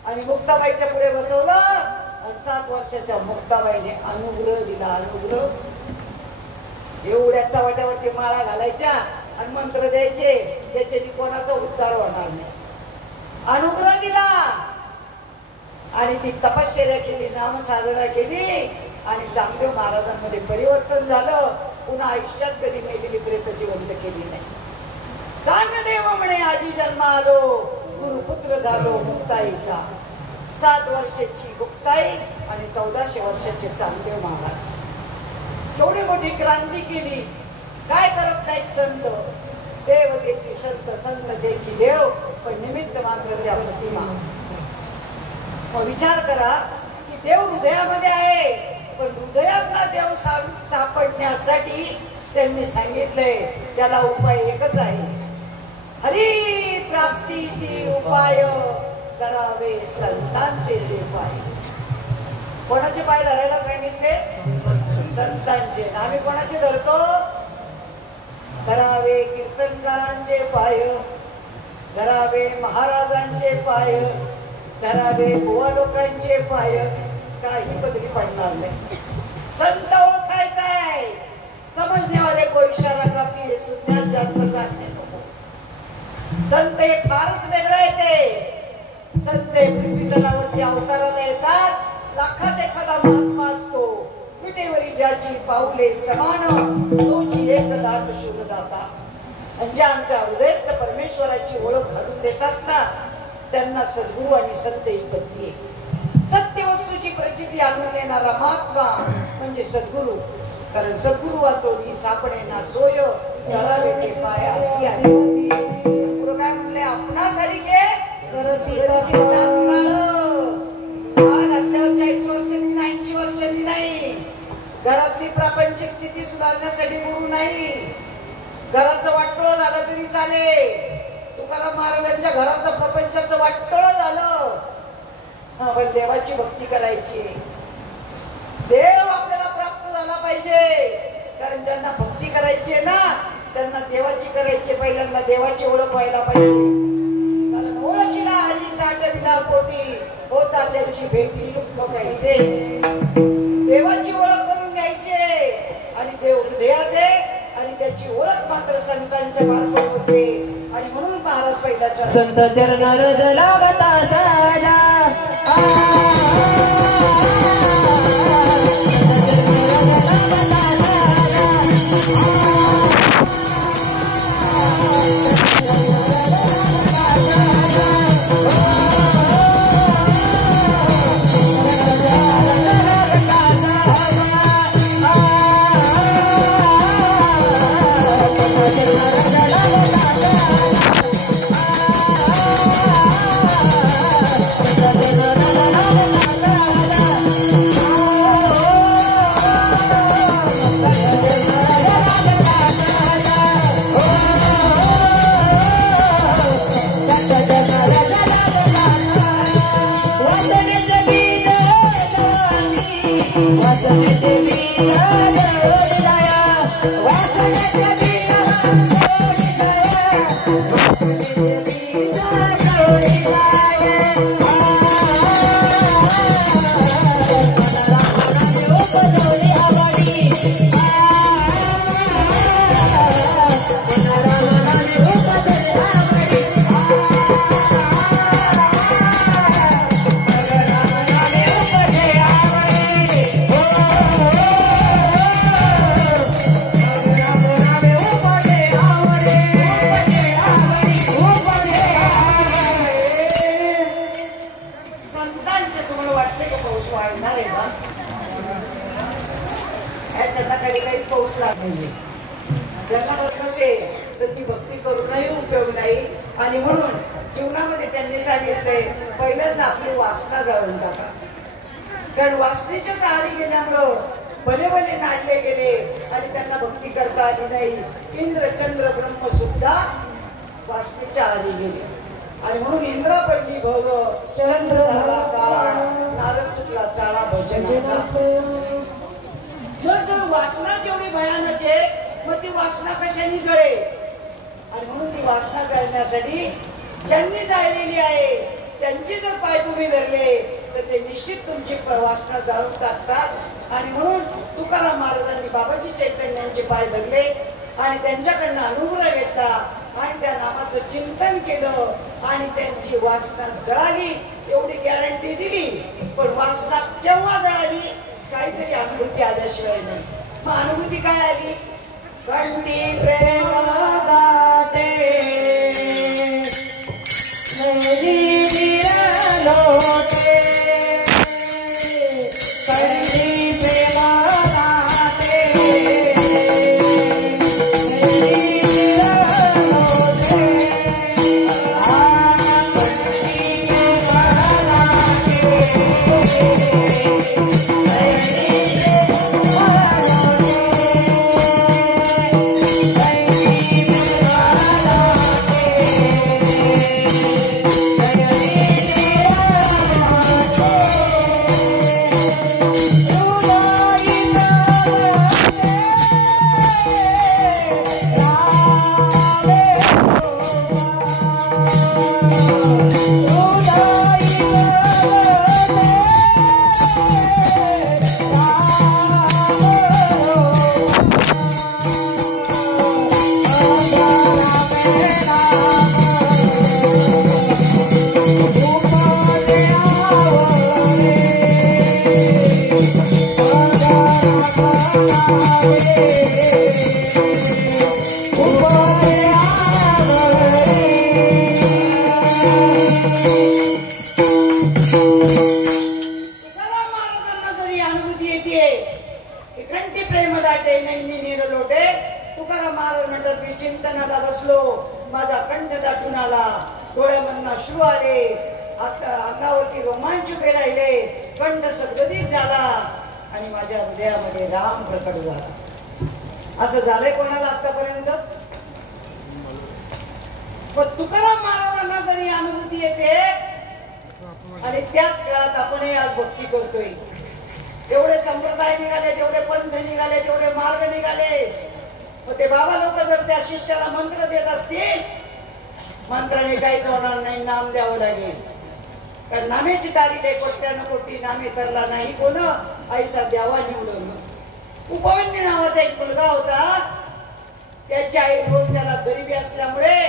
आणि मुक्ताबाईच्या पुढे बसवलं. 7 वर्षाच्या मुक्ताबाईने अनुग्रह दिला. अनुग्रह एवढ्याच्या वाट्यावरती माळा घालायच्या आणि मंत्र द्यायचे, त्याच्यानी कोणाचा उद्धार होणार नाही. अनुग्रह दिला आणि ती तपश्चर्या केली, नामसाधना केली आणि चांगदेव महाराजांमध्ये परिवर्तन झालं. पुन्हा आयुष्यात कधी मेलेली प्रेत जिवंत केली नाही. चांगदेव म्हणे आजी जन्म आलो, गुरुपुत्र झालो मुक्ताईचा. 7 वर्षाची मुक्ताई आणि 1400 वर्षाचे चांगदेव महाराज. केवढी मोठी क्रांती केली. काय करत नाहीत संत. देवतेची संत, संततेची देव, पण निमित्त मात्र त्या प्रतिमा. मग विचार करा की देव हृदयामध्ये आहे, पण हृदयातला देव सापडण्यासाठी त्यांनी सांगितलंय त्याला उपाय एकच आहे. हरी प्राप्तीसी उपाय करावे संतांचे ते पाय. कोणाचे पाय धरायला सांगितले? संतांचे. आम्ही कोणाचे धरतो? धरावे कीर्तनकारांचे पाय, धरावे महाराजांचे पाय, धरावे बुवा लोकांचे पाय. काही बदली पडणार नाही. संत ओळखायचा आहे. समजने वाले को इशारा काफी है, सुज्ञान जास्त सांगणे नको. संत हे फारच वेगळं येते. संत पृथ्वी तलावरती अवताराला येतात. लाखात एखादा महात्मा असतो. विटेवरी ज्याची पाऊले समान, तोची एक लाख शूरदाता. म्हणजे आमच्या हृदयस्थ परमेश्वराची ओळख घालून देतात ना, त्यांना सद्गुरू आणि संत ही पत्नी आहे. सत्य वस्तूची प्रचिती आणून देणारा महात्मा म्हणजे सद्गुरू. कारण सद्गुरू वाचवली सापडे ना सोय चलावे ते पाया ती आली. पुढं काय म्हणले आपणासारखे आज 40 वर्षांनी 80 वर्षांनी नाही. घरातली प्रापंचिक स्थिती सुधारण्यासाठी गुरु नाही. घराचं वाटोळं झालं तरी चालेल. तुकाराम महाराजांच्या घराचं प्रपंचाचं वाटोळं झालं पण देवाची भक्ती करायची. देव आपल्याला प्राप्त झाला पाहिजे. कारण ज्यांना भक्ती करायची आहे ना त्यांना देवाची करायची. पहिल्यांदा देवाची ओळख व्हायला पाहिजे. कारण ओळखीला हरी साठविला पोटी होता त्यांची भेटी दुःख कैसे. देवाची ओळख करून घ्यायची आणि देव हृदयात आहे आणि त्याची ओळख मात्र संतांच्या मार्फत होते. आणि म्हणून महाराज पहिल्याच्या संत चरणारज लागता साजा आणि म्हणून जीवनामध्ये त्यांनी सांगितलंय पहिल्यांदा आपली वासना जाळून टाका. कारण वासनेच्याच आहारी गेल्यामुळं भले भले नाडले गेले आणि त्यांना भक्ती करता आली नाही. इंद्र चंद्र ब्रह्म सुद्धा वासनेच्या आहारी गेले आणि म्हणून इंद्र पडली भोग चंद्र झाला काळा नारद चुकला चाळा भजनाचा. वासना जेवढी भयानक आहे मग ती वासना कशाने जळे. आणि म्हणून ती वासना जाळण्यासाठी ज्यांनी जाळलेली आहे त्यांचे जर पाय तुम्ही धरले तर ते निश्चित तुमची वासना जाळून टाकतात. आणि म्हणून तुकाराम महाराजांनी बाबाजी चैतन्यांचे पाय धरले आणि त्यांच्याकडनं अनुग्रह घेतला आणि त्या नामाचं चिंतन केलं आणि त्यांची वासना जळाली एवढी गॅरंटी दिली. पण वासना केव्हा जळाली काहीतरी अनुभूती आल्याशिवाय नाही. मग अनुभूती काय आली. कंठी प्रेम गाते कंठी प्रेम गाते तुकाराम महाराजांना जरी अनुभूती येते की कंठी प्रेम दाटे नैनी नीर लोटे, तुकाराम महाराज म्हणतात मी चिंतनाला बसलो, माझा कंठ दाटून आला, डोळ्यामधून अश्रू आले, अंगावरती रोमांच उभे राहिले, कंठ सद्गदित झाला आणि माझ्या हृदयामध्ये राम प्रकट झाला. असं झालंय कोणाला आतापर्यंत? पण तुकाराम महाराजांना जरी अनुभूती येते आणि त्याच काळात आपणही आज भक्ती करतोय. एवढे संप्रदाय निघाले, तेवढे पंथ निघाले, तेवढे मार्ग निघाले, मग ते बाबा लोक जर त्या शिष्याला मंत्र देत असतील, मंत्राने काहीच होणार नाही, नाम द्यावं लागेल. कारण नामेची तारीख आहे, कोट्यानं कोटी नामे तरला नाही कोण, ऐसा द्यावा निवडून. उपवन्य नावाचा एक मुलगा होता, त्याची आई रोज त्याला गरिबी असल्यामुळे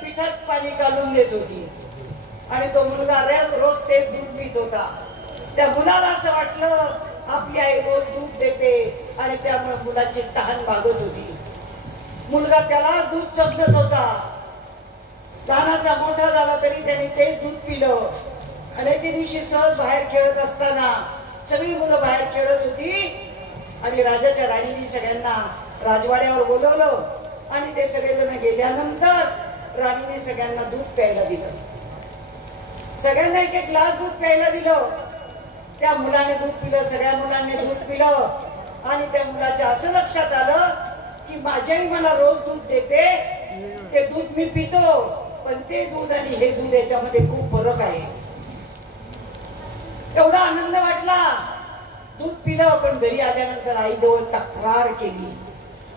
पिठात पाणी घालून देत होती आणि तो मुलगा रोज ते दूध पित होता. त्या मुलाला असं वाटलं आपली आई रोज दूध देते आणि त्यामुळे मुलाची तहान भागत होती. मुलगा त्याला दूध समजत होता. लहानाचा मोठा झाला तरी त्याने तेच दूध पिलं आणि एके दिवशी सहज बाहेर खेळत असताना सगळी मुलं बाहेर खेळत होती आणि राजाच्या राणीने सगळ्यांना राजवाड्यावर बोलवलं आणि ते सगळेजण गेल्यानंतर राणीने सगळ्यांना दूध प्यायला दिलं. सगळ्यांना एक एक ग्लास दूध प्यायला दिलं. त्या मुलाने दूध पिलं, सगळ्या मुलांनी दूध पिलं आणि त्या मुलाच्या असं लक्षात आलं की माझी आई मला रोज दूध देते, ते दूध मी पितो, पण ते दूध आणि हे दूध याच्यामध्ये खूप फरक आहे. एवढा आनंद वाटला. दूध पिलं, पण घरी आल्यानंतर आईजवळ तक्रार केली.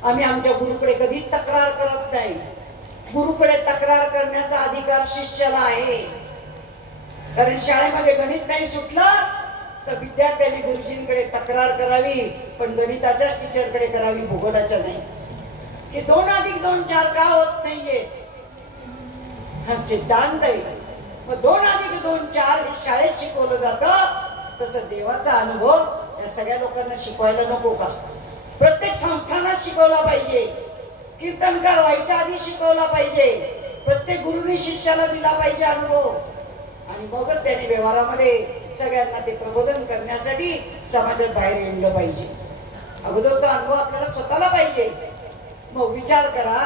आम्ही आमच्या गुरुकडे कधीच तक्रार करत नाही. गुरुकडे तक्रार करण्याचा अधिकार शिष्याला आहे. कारण शाळेमध्ये गणित नाही सुटलं तर विद्यार्थ्यांनी गुरुजींकडे तक्रार करावी, पण गणिताच्या टीचरकडे करावी, भूगोलाच्या नाही. की 2 + 2 4 का होत नाहीये हा सिद्धांत आहे. मग 2 + 2 4 हे शाळेत शिकवलं जातं, तसं देवाचा अनुभव या सगळ्या लोकांना शिकवायला नको का? प्रत्येक संस्थानात शिकवला पाहिजे. कीर्तनकार व्हायच्या आधी शिकवला पाहिजे. प्रत्येक गुरुनी शिष्याला दिला पाहिजे अनुभव आणि मगच त्याने व्यवहारामध्ये सगळ्यांना ते प्रबोधन करण्यासाठी समाजात बाहेर येणं पाहिजे. अगोदर तो अनुभव आपल्याला स्वतःला पाहिजे. मग विचार करा,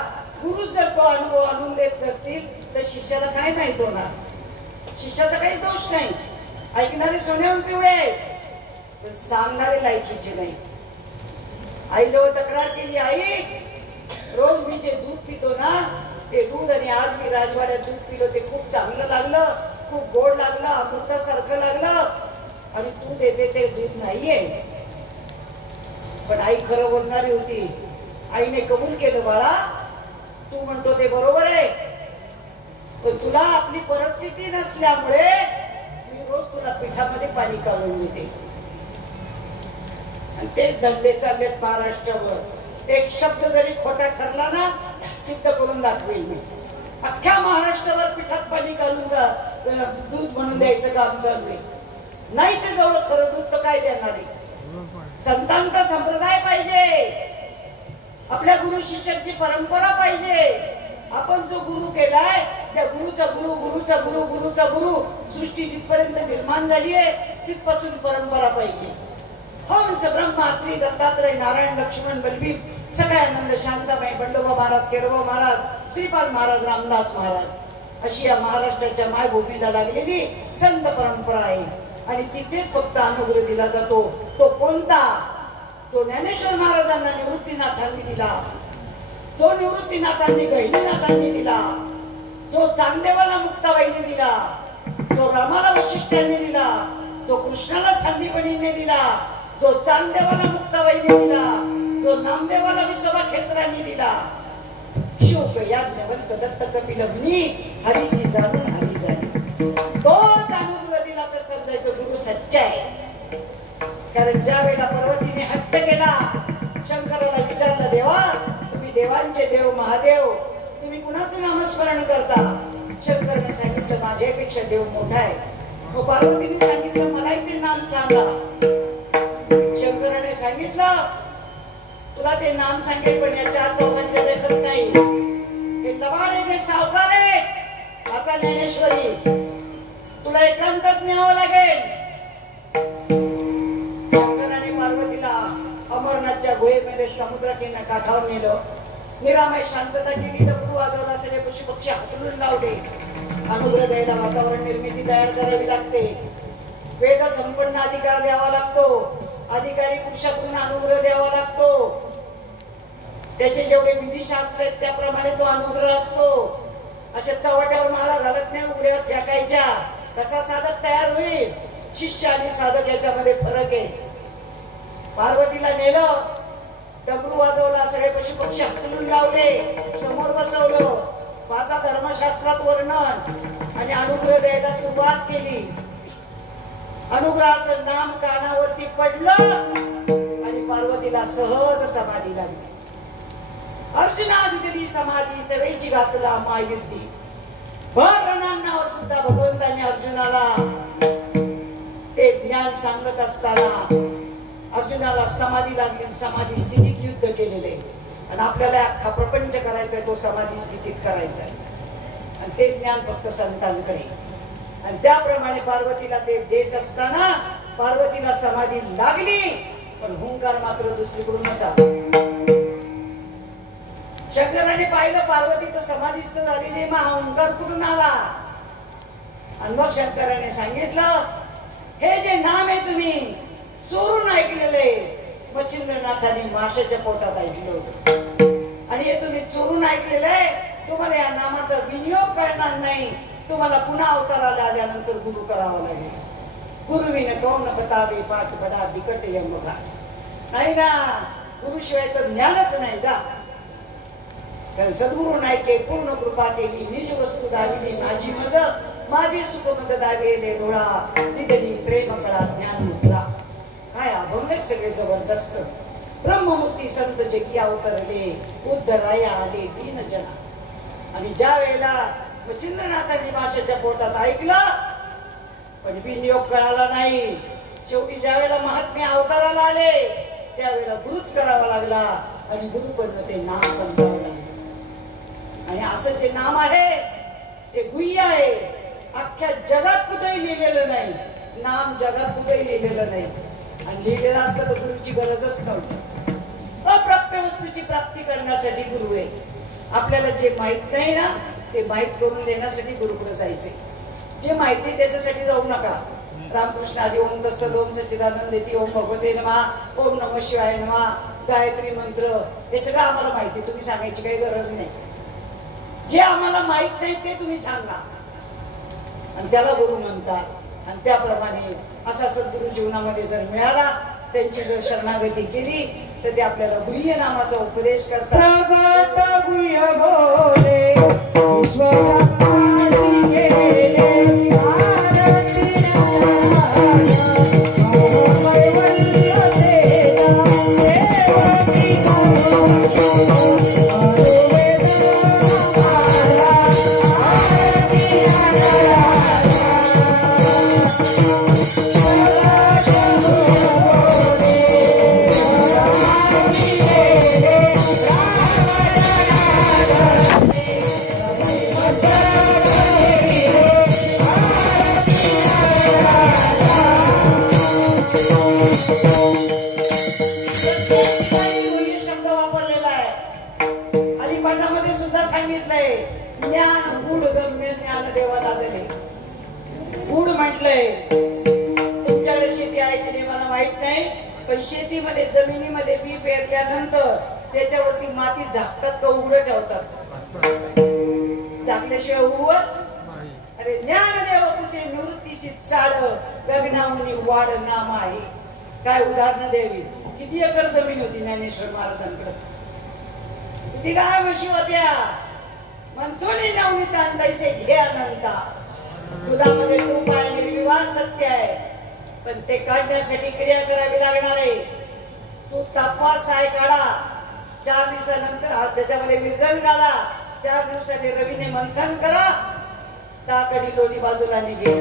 गुरु जर तो अनुभव आणून देत नसतील तर शिष्याला काय माहित होणार? शिष्याचा काही दोष नाही. ऐकणारे सोन्याहून पिवळे, पण सांगणारे लायकीचे नाही. आईजवळ तक्रार केली, आई रोज मी जे दूध पितो ना ते दूध आणि आज मी राजवाड्यात दूध पिलो ते खूप चांगलं लागलं, खूप गोड लागलं, अमृतासारखं लागलं आणि तू देते ते दूध नाहीये. पण आई खरं बोलणारी होती. आईने कबूल केलं, बाळा तू म्हणतो ते बरोबर आहे, पण तुला आपली परिस्थिती नसल्यामुळे मी रोज तुला पिठामध्ये पाणी काढून देते. आणि ते धंदे चाललेत महाराष्ट्रावर. एक शब्द जरी खोटा ठरला ना सिद्ध करून दाखवेल मी. अख्ख्या महाराष्ट्रावर पिठात पाणी घालून दूध म्हणून द्यायचं काम चालू आहे. नाहीच जवळ खरं दूध तर काय देणार आहे? संतांचा संप्रदाय पाहिजे, आपल्या गुरु शिष्याची परंपरा पाहिजे. आपण जो गुरु केलाय त्या गुरुचा गुरु, गुरुचा गुरु, गुरुचा गुरु सृष्टी जिथपर्यंत निर्माण झाली आहे तिथपासून परंपरा पाहिजे. हंस ब्रह्मा त्रि दत्तात्रय नारायण लक्ष्मण बलभीम सगळ्यानंद शांताबाई बंडोबा महाराज, केडोबा महाराज, श्रीपाद महाराज, रामदास महाराज अशी या महाराष्ट्राच्या मायभूमीला लागलेली संत परंपरा आहे. आणि तिथेच फक्त अनुग्रह दिला जातो. तो कोणता? तो ज्ञानेश्वर महाराजांना निवृत्तीनाथांनी दिला, तो निवृत्तीनाथांनी गहिनीनाथांनी दिला, तो चांदेवाला मुक्ताबाईने दिला, तो रामाला वशिष्ठांनी दिला, तो कृष्णाला संदीपणीने दिला, तो चांदेवाला मुक्ताबाईने दिला, तो नामदेवाला विसोबा खेचरांनी दिला. शोक याज्ञवल्क दत्त कपिलमुनी हरीशी जाणून हरी झाली. तोच अनुग्रह दिला तर समजायचं गुरु सच्चा आहे. कारण ज्या वेळेला पार्वतीने हट्ट केला, शंकराला विचारलं, देवा तुम्ही देवांचे देव महादेव, तुम्ही कुणाचं नामस्मरण करता? शंकराने सांगितलं माझ्यापेक्षा देव मोठा आहे. मग पार्वतीने सांगितलं मलाही ते नाम सांगा. शंकराने सांगितलं तुला ते नाम सांगेल पण या 4 चौघांच्या देखत नाही. हे लबाडे जे सावकार आहेत वाचा ज्ञानेश्वरी, न्यावं लागेल. शंकराने पार्वतीला अमरनाथच्या गुहेमध्ये समुद्र काठावर नेलं. निरामय शांतता केली. डमरू वाजवला. सगळे पशु पक्षी हाकलून लावले. अनुग्रह द्यायला वातावरण निर्मिती तयार करावी लागते. वेद संपन्न अधिकार द्यावा लागतो. अधिकारी पुरुषाकडून अनुग्रह द्यावा लागतो. त्याचे जेवढे विधिशास्त्र आहेत त्याप्रमाणे तो अनुग्रह असतो. अशा चव्हाट्यावर माळा घालत नाही, उघड्यावर फेकायच्या. कसा साधक तयार होईल? शिष्य आणि साधक याच्यामध्ये फरक आहे. पार्वतीला नेलं, डमरू वाजवला, सगळे पशु पक्षी हकलून लावले, समोर बसवलं, पाचा धर्मशास्त्रात वर्णन आणि अनुग्रह द्यायला सुरुवात केली. अनुग्रहाचं नाम कानावरती पडलं आणि पार्वतीला सहज समाधी लागली. अर्जुना दिली समाधी सवयीची घातला महायुद्धी. भर रणांगणावर सुद्धा भगवंतांनी अर्जुनाला ते ज्ञान सांगत असताना अर्जुनाला समाधी लागली. समाधी स्थितीत युद्ध केलेले आणि आपल्याला अख्खा प्रपंच करायचा आहे तो समाधी स्थितीत करायचा आहे. आणि ते ज्ञान फक्त संतांकडे. आणि त्याप्रमाणे पार्वतीला ते देत असताना पार्वतीला समाधी लागली, पण हुंकार मात्र दुसरीकडूनच आला. शंकराने पाहिलं पार्वती तर समाधीस्थ झाली नाही, मग हा हुंकार कुठून आला? आणि मग शंकराने सांगितलं, हे जे नाम आहे तुम्ही चोरून ऐकलेले, मच्छिंद्रनाथाने माशाच्या पोटात ऐकलं होतं आणि हे तुम्ही चोरून ऐकलेलं आहे. तुम्हाला या नामाचा विनियोग करणार नाही. तुम्हाला पुन्हा अवताराला आल्यानंतर गुरु करावा लागेल. गुरुविन कौन बतावे पाठ बडा बिकट यमरा. नाही ना, गुरुशिवाय तर ज्ञानच नाही. जा कारण सद्गुरु नायके पूर्ण कृपा केली. निज वस्तू दाविली माझी मज, माझी सुख मज दाविले डोळा. तिथली प्रेम कळा ज्ञान मुद्रा. काय अभंग सगळे जबरदस्त. ब्रह्ममुक्ती संत जगी अवतरले, उद्धराया आले दीन जना. आणि ज्या वेळेला मच्छिंद्रनाथांनी माशाच्या पोटात ऐकलं, पण विनियोग कळाला नाही. शेवटी ज्या वेळेला महात्मे अवताराला आले त्यावेळेला गुरुच करावा लागला आणि गुरुकडनं ते नाम समजावं लागलं. आणि असं जे नाम आहे ते गुह्य आहे. अख्ख्या जगात कुठेही लिहिलेलं नाही. नाम जगात कुठेही लिहिलेलं नाही. आणि लिहिलेलं असतं तर गुरुची गरजच नव्हती. अप्राप्य वस्तूची प्राप्ती करण्यासाठी गुरु आहे. आपल्याला जे माहित नाही ना ते माहित करून देण्यासाठी गुरुकडे जायचे. जे माहिती त्याच्यासाठी जाऊ नका. रामकृष्ण आदी ओम तत्सत ओम सच्चिदानंद येती ओम भगवते नमः ओम नमः शिवाय नमः गायत्री मंत्र हे सगळं आम्हाला माहिती. तुम्ही सांगायची काही गरज नाही. जे आम्हाला माहित नाही ते तुम्ही सांगा आणि त्याला गुरु म्हणतात. आणि त्याप्रमाणे असा सद्गुरु जीवनामध्ये जर मिळाला, त्यांची जर शरणागती केली तर ते आपल्याला गुह्य नामाचा उपदेश करतात. प्रगट गुह्य भोले ईश्वराची गेले आरती ज्ञान गूढ गम्य ज्ञान देवाला दिले. गूढ म्हटलंय. तुमच्याकडे शेती आहे की नाही मला माहित नाही, पण शेतीमध्ये जमिनीमध्ये बी पेरल्यानंतर त्याच्यावरती माती झाकतात का उघड ठेवतात? झाकल्याशिवाय उगवत? अरे ज्ञानदेव कुसे निवृत्तीशी चाड गगनाहुनी वाढ नाम आहे. काय उदाहरण द्यावी. किती एकर जमीन होती ज्ञानेश्वर महाराजांकडे? किती गाय म्हशी होत्या? मंथुनी नवनीता तैसे घे अनंता. दुधामध्ये तूप आहे, निर्विवाद सत्य आहे, पण ते काढण्यासाठी क्रिया करावी लागणार आहे. तूप तापवा, साय काढा, 4 दिवसानंतर त्याच्यामध्ये विरजण घाला, 4 दिवसाने रवीने मंथन करा, टाकडी लोणी बाजूला निघे.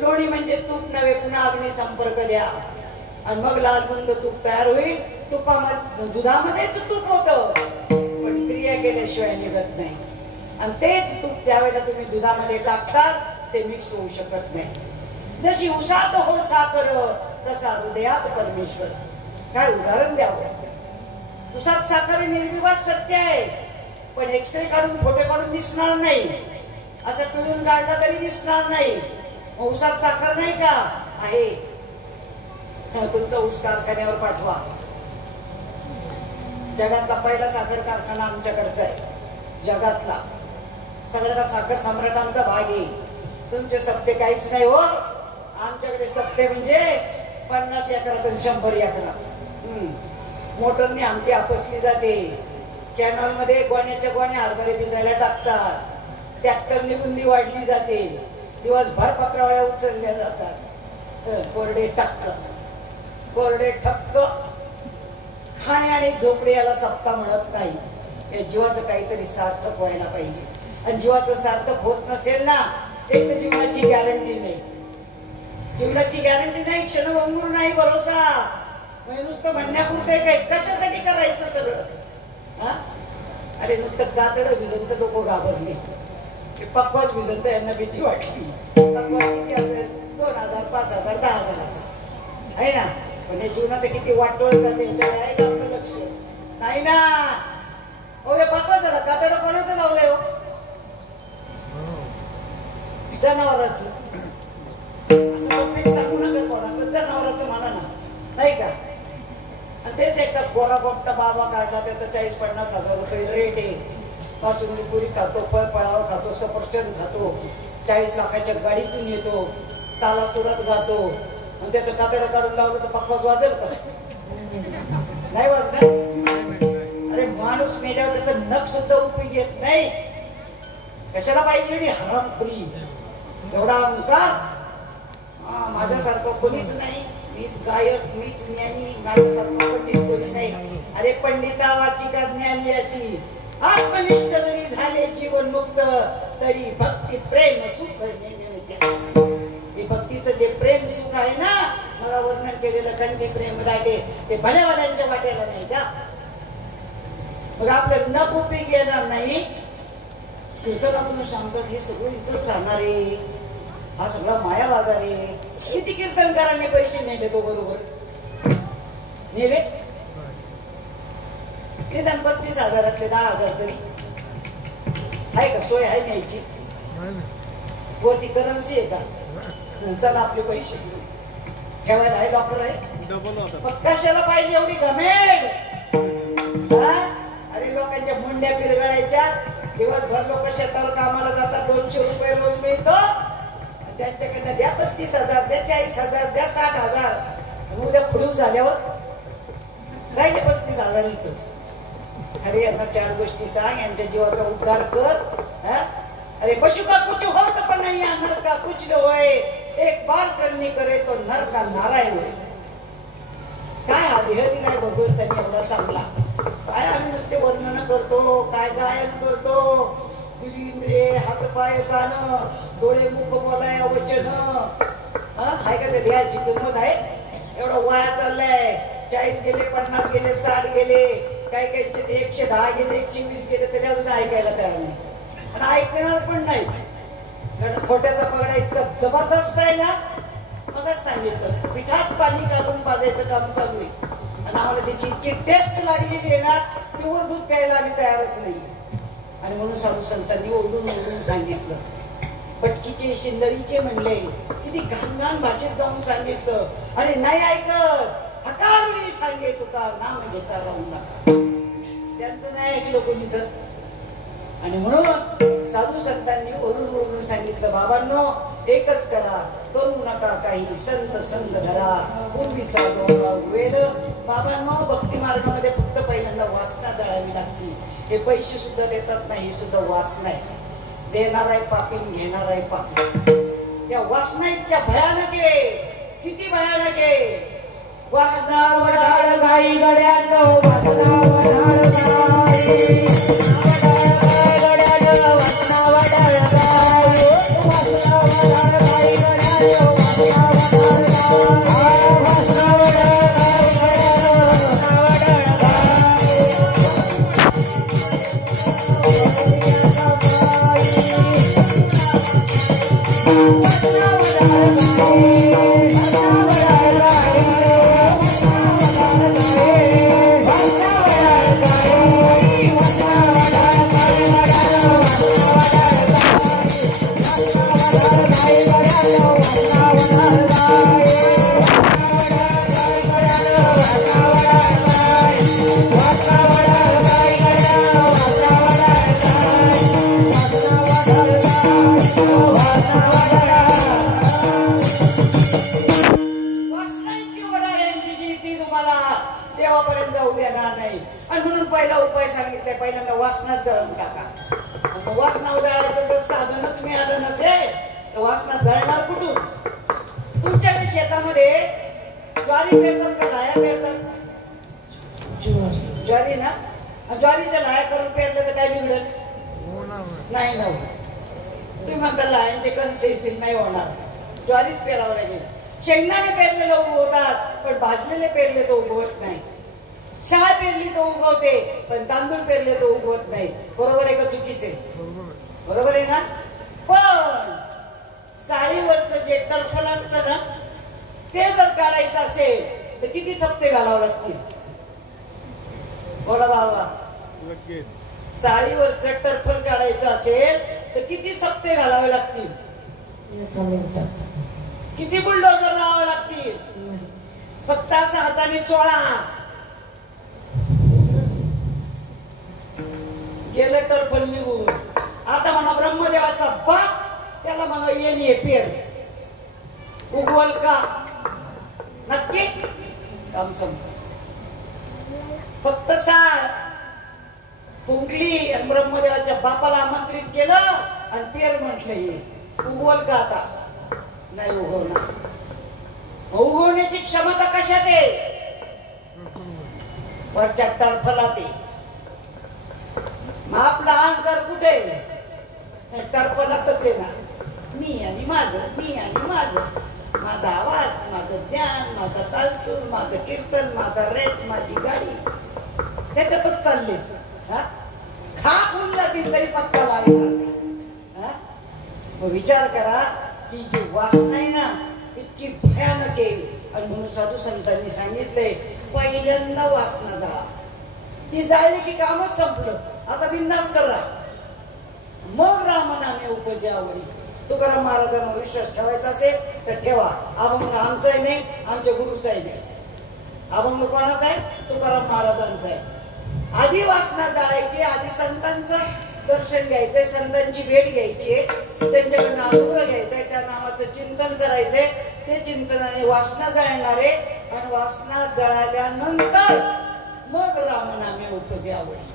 लोणी म्हणजे तूप नव्हे, पुन्हा अग्नी संपर्क द्या आणि मग लालबुंद तूप तयार होईल. तुपामध्ये दुधामध्येच तूप होतं, पण क्रिया केल्याशिवाय निघत नाही. आणि तेच तूप ज्यावेळेला तुम्ही दुधामध्ये टाकता ते मिक्स होऊ शकत नाही. जशी उसात हो साखर तसा हृदयात परमेश्वर. काय उदाहरण द्यावं? उसात साखर निर्विवाद सत्य आहे, पण एक्सरे काढून फोटो काढून दिसणार नाही, असं पिळून काढला तरी दिसणार नाही. उसात साखर नाही का? आहे. तुमचा ऊस कारखान्यावर पाठवा. जगातला पहिला साखर कारखाना आमच्याकडचा आहे, जगातला. सगळ्याला साखर सम्राटांचा भाग आहे. तुमचे सप्ते काहीच नाही हो. आमच्याकडे सप्ते म्हणजे 50 एकरात आणि 100 एकरात. मोटरने आमटी आपसली जाते. कॅनॉल मध्ये गोण्याच्या गोण्या हरभरे भिजायला टाकतात. ट्रॅक्टरने बुंदी वाढली जाते. दिवसभर पत्रावळ्या उचलल्या जातात. कोरडे टक्क, कोरडे ठक्क. खाणे आणि झोपडे याला सप्ता म्हणत नाही. या जीवाचं काहीतरी सार्थक व्हायला पाहिजे. आणि जीवाचं सार्थक होत नसेल ना, एक तर जीवनाची गॅरंटी नाही. जीवनाची गॅरंटी नाही, क्षणभंगूर नाही भरोसा. नुसतं म्हणण्यापुरते काय, कशासाठी करायचं सगळं? हा, अरे नुसतं गातडं भिजत लोक घाबरले. पक्वाच भिजत यांना भीती वाटली. पक्वास किती असेल? 2000, 5000, 10,000चा आहे ना. पण या जीवनाचं किती वाटोळ चालले याच्याकडे आहे का आपलं लक्ष? नाही ना. हो, हे पक्वा झाला. गातडं कोणाचं लावलंय हो? जनावराचं. असं लोकांनी सांगू नका कोणाचं, जनावराचं म्हणा ना, नाही का? आणि तेच एकदा गोरा गोपटा बाबा काढला, त्याचा 40-50 हजार रुपये रेट आहे. बासुंदी पुरी खातो, फळफळावर खातो, सफरचंद खातो, 40 लाखाच्या गाडीतून येतो, ताला सुरात गातो. आणि त्याचं कातडं काढून लावलं तर पक्वास वाजेल का? नाही वाजणार. अरे माणूस मेल्यावर त्याचं नख सुद्धा उपयोग येत नाही. कशाला पाहिजे हरामखोरी? एवढा अहंकार. माझ्यासारखं कोणीच नाही. मीच गायक, मीच ज्ञानी, माझ्यासारखं पंडित कोणी नाही. अरे पंडिता वाचिका ज्ञानी अशी आत्मनिष्ठ जरी झाले जीवनमुक्त, तरी भक्ती प्रेम सुख हे भक्तीचं जे प्रेम सुख आहे ना, मला वर्णन केलेलं कंठी प्रेम दाटे, ते भल्यावाल्यांच्या वाट्याला नाही जा. मग आपलं नख उपयोग येणार नाही. कीर्तनातून सांगतात हे सगळं इथंच राहणार आहे, हा सगळा माया बाजार आहे. किती कीर्तनकारांनी पैसे नेले तो बरोबर नेले? निदान 35,000तले 10,000 तरी आहे का? सोय आहे न्यायची? वरती करन्सी आहे का? चला आपले पैसे ठेवायला आहे, लॉकर आहे. मग कशाला पाहिजे एवढी घमेड? अरे लोकांच्या मुंड्या पिरगळायच्या. दिवसभर लोक शेतावर कामाला जातात, 200 रुपये रोज मिळतो. त्यांच्याकडनं द्या 35,000, द्या 40,000, द्या 60,000. उद्या खुडूक झाल्यावर राहिले 35,000 इथंच. अरे यांना 4 गोष्टी सांग, यांच्या जीवाचा उद्धार कर. अरे पशु का कुछ होत पण नाही, नर का कुछ न होय. एक बार करनी करे तो नर का नारायण होय. काय हा देह दिलाय भगवंतांनी एवढा चांगला. काय आम्ही नुसते वर्णन करतो, काय गायन करतो. इंद्रिय, हात पाय कान, डोळे मुख बोलाय वचन. हाय का त्या देहाची किंमत आहे? एवढा वया चाललाय. 40 गेले, 50 गेले, 60 गेले, काही काहीचे 110 गेले, 120 गेले, तरी अजून ऐकायला तयार नाही. आणि ऐकणार पण नाही. कारण खोट्याचा पगडा इतका जबरदस्त आहे ना. मगच सांगितलं पिठात पाणी काढून पाजायचं काम चालू आहे. आणि आम्हाला त्याची इतकी टेस्ट लागलेली आहे ना, प्युअर दूध प्यायला आम्ही तयारच नाही. आणि म्हणून साधू संतांनी ओरडून ओरडून सांगितलं. पटकीचे शिंदळीचे म्हणले, किती घाण भाषेत जाऊन सांगितलं. अरे नाही ऐकत, हकारून सांगे तुका, नाम घेता राहू नका. त्यांचं नाही ऐकलं कोणी तर. आणि म्हणून साधू संतांनी ओरडून ओरडून सांगितलं, बाबांनो एकच करा, करू नका काही, संत संग धरा, पूर्वीचा दोरा वेल. बाबांनो भक्ती मार्गामध्ये फक्त पहिल्यांदा वासना जाळावी लागते. हे पैसे सुद्धा देतात नाही, सुद्धा वासना आहे. देणार आहे पापी, घेणार आहे पापी. या वासना इतक्या भयानक आहे. किती भयानक आहे? वासना वडाळ गाई गड्यानो, वासना वडाळ गाई, वासना वडाळ गाई, वासना वडाळ गाई गड्यानो, वासना वडाळ गाई, वासना वडाळ गाई गड्यानो, वासना वडाळ गाई. देवापर्यंत जाऊ देणार नाही. आणि म्हणून पहिला उपाय सांगितलाय, पहिल्यांदा वासनात जळून टाका. वासनावर जळायचं जर साधनच मिळालं नसेल तर वासनात जळणार कुठून? तुमच्याकडे शेतामध्ये ज्वारी पेरतात का लाया पेरतात? ज्वारी ना, ज्वारीच्या लाया करून पेरलं तर काय बिघडल? नाही ना. तुम्ही म्हणता लायांचे कणस येतील, नाही होणार. ज्वारीच पेरावं लागेल. शेंगदाणे पेरलेले उगवतात पण भाजलेले पेरले तर उगवत नाही. शाळ पेरली तर उगवते पण तांदूळ पेरले तर उगवत नाही. बरोबर आहे का चुकीचे? बरोबर आहे ना. पण साडीवरचं जे टर्फल असतं ना ते जर काढायचं असेल तर किती सप्ते घालावं लागतील? बोला बाबा. साडीवरचं टर्फल काढायचं असेल तर किती सप्ते घालावे लागतील? किती बुलडोजर लावावे लागतील? फक्त असं हाताने चोळा, गेलं टर्फल निघून. आता म्हणा ब्रह्मदेवाचा बाप, त्याला म्हणा येणे पेर, उगवल का? नक्की काम समजा. फक्त साळ फुंकली आणि ब्रह्मदेवाच्या बापाला आमंत्रित केलं आणि पेर म्हटलं, उगवल का? आता नाही उगवणार. उगवण्याची क्षमता कशात आहे? वरच्या टर्फलात आहे. आपला अहंकार कुठे? टर्फलातच आहे ना. मी आणि माझं, मी आणि माझं, माझा आवाज, माझं ज्ञान, माझा तालसूर, माझं कीर्तन, माझा रेट, माझी गाडी, त्याच्यातच चालले. खाक होऊन जातील तरी पत्ता लागणार नाही. मग विचार करा की जी वासना आहे ना इतकी भयानक आहे. आणि म्हणून साधू संतांनी सांगितलंय पहिल्यांदा वासना जाळा. ती जाळली की कामच संपलं. आता बिंदास करा. मग रामनामे उपजे आवडी. तुकाराम महाराजांवर विश्वास ठेवायचा असेल तर ठेवा. अभंग आमचाही नाही, आमच्या गुरुचाही नाही. अभंग कोणाचा आहे? तुकाराम महाराजांचा आहे. आधी वासना जाळायची, आधी संतांचं दर्शन घ्यायचंय, संतांची भेट घ्यायची, त्यांच्याकडनं अनुग्रह घ्यायचाय, त्या नामाचं चिंतन करायचंय. ते चिंतनाने वासना जळणारे आणि वासना जळाल्यानंतर मग रामनामे उपजे आवडी.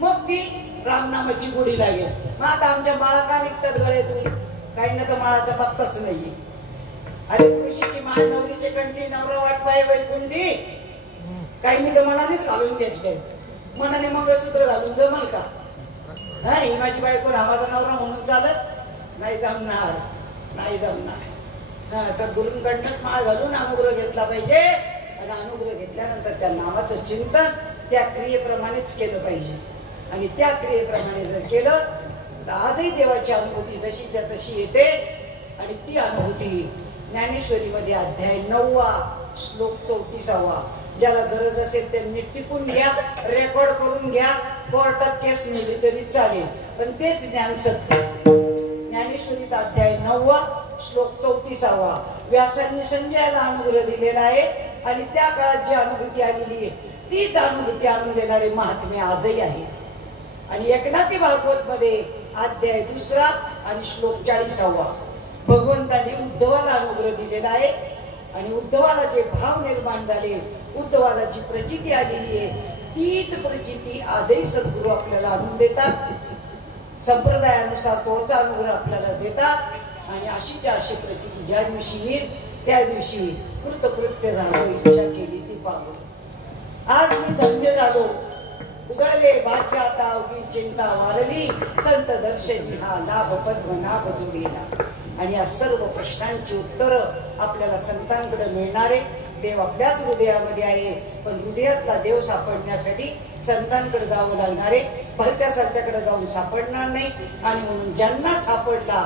मग ती रामनामाची गोडी लागेल. मग आता आमच्या माळा का निघतात गळ्यातून? काही ना तर माळाचा पत्ताच नाहीये. अरे तुळशीची माळ नवरीचे कंठी, नवरा वाट पाय वैकुंठी. काही मी तर मनानेच घालून घेतले. मनाने मंगळसूत्र घालून जमल का? ही माझी बायको माझा नवरा म्हणून चालत नाही? जमणार नाही, जमणार. सद्गुरूंकडनंच माळ घालून अनुग्रह घेतला पाहिजे. आणि अनुग्रह घेतल्यानंतर त्या नामाचं चिंतन त्या क्रियेप्रमाणेच केलं पाहिजे. आणि त्या क्रियेप्रमाणे जर केलं तर आजही देवाची अनुभूती जशीच्या तशी येते. आणि ती अनुभूती ज्ञानेश्वरीमध्ये अध्याय 9 श्लोक 34. ज्याला गरज असेल त्यांनी टिपून घ्या, रेकॉर्ड करून घ्या. कोर्टात केस नेली तरी चालेल, पण तेच ज्ञान सत्य. ज्ञानेश्वरीत अध्याय 9 श्लोक 34. व्यासांनी संजयाला अनुग्रह दिलेला आहे. आणि त्या काळात जी अनुभूती आलेली आहे तीच अनुभूती आणून देणारे महात्मे आजही आहेत. आणि एकनाथी भागवत मध्ये अध्याय 2 आणि श्लोक 40. भगवंतांनी उद्धवाला अनुग्रह दिलेला आहे. आणि उद्धवाला जे भाव निर्माण झाले, उद्धवाला जी प्रचिती आलेली आहे तीच प्रचिती आजही सद्गुरू आपल्याला आणून देतात. संप्रदायानुसार तोच अनुग्रह आपल्याला देतात. आणि अशीच्या अशी प्रचिती ज्या दिवशी येईल त्या दिवशी कृतकृत्य झालो, इच्छा केली ती पाहू. आज मी धन्य झालो. उजळले भाग्य आता अवघी चिंता वारली, संत दर्शनी हा लाभ पद्मनाभ जोडीला. आणि या सर्व प्रश्नांची उत्तरं आपल्याला संतांकडे मिळणारे. देव आपल्याच हृदयामध्ये आहे, पण हृदयातला देव सापडण्यासाठी संतांकडे जावं लागणारे. भलत्या संतांकडे जाऊन सापडणार नाही. आणि म्हणून ज्यांना सापडला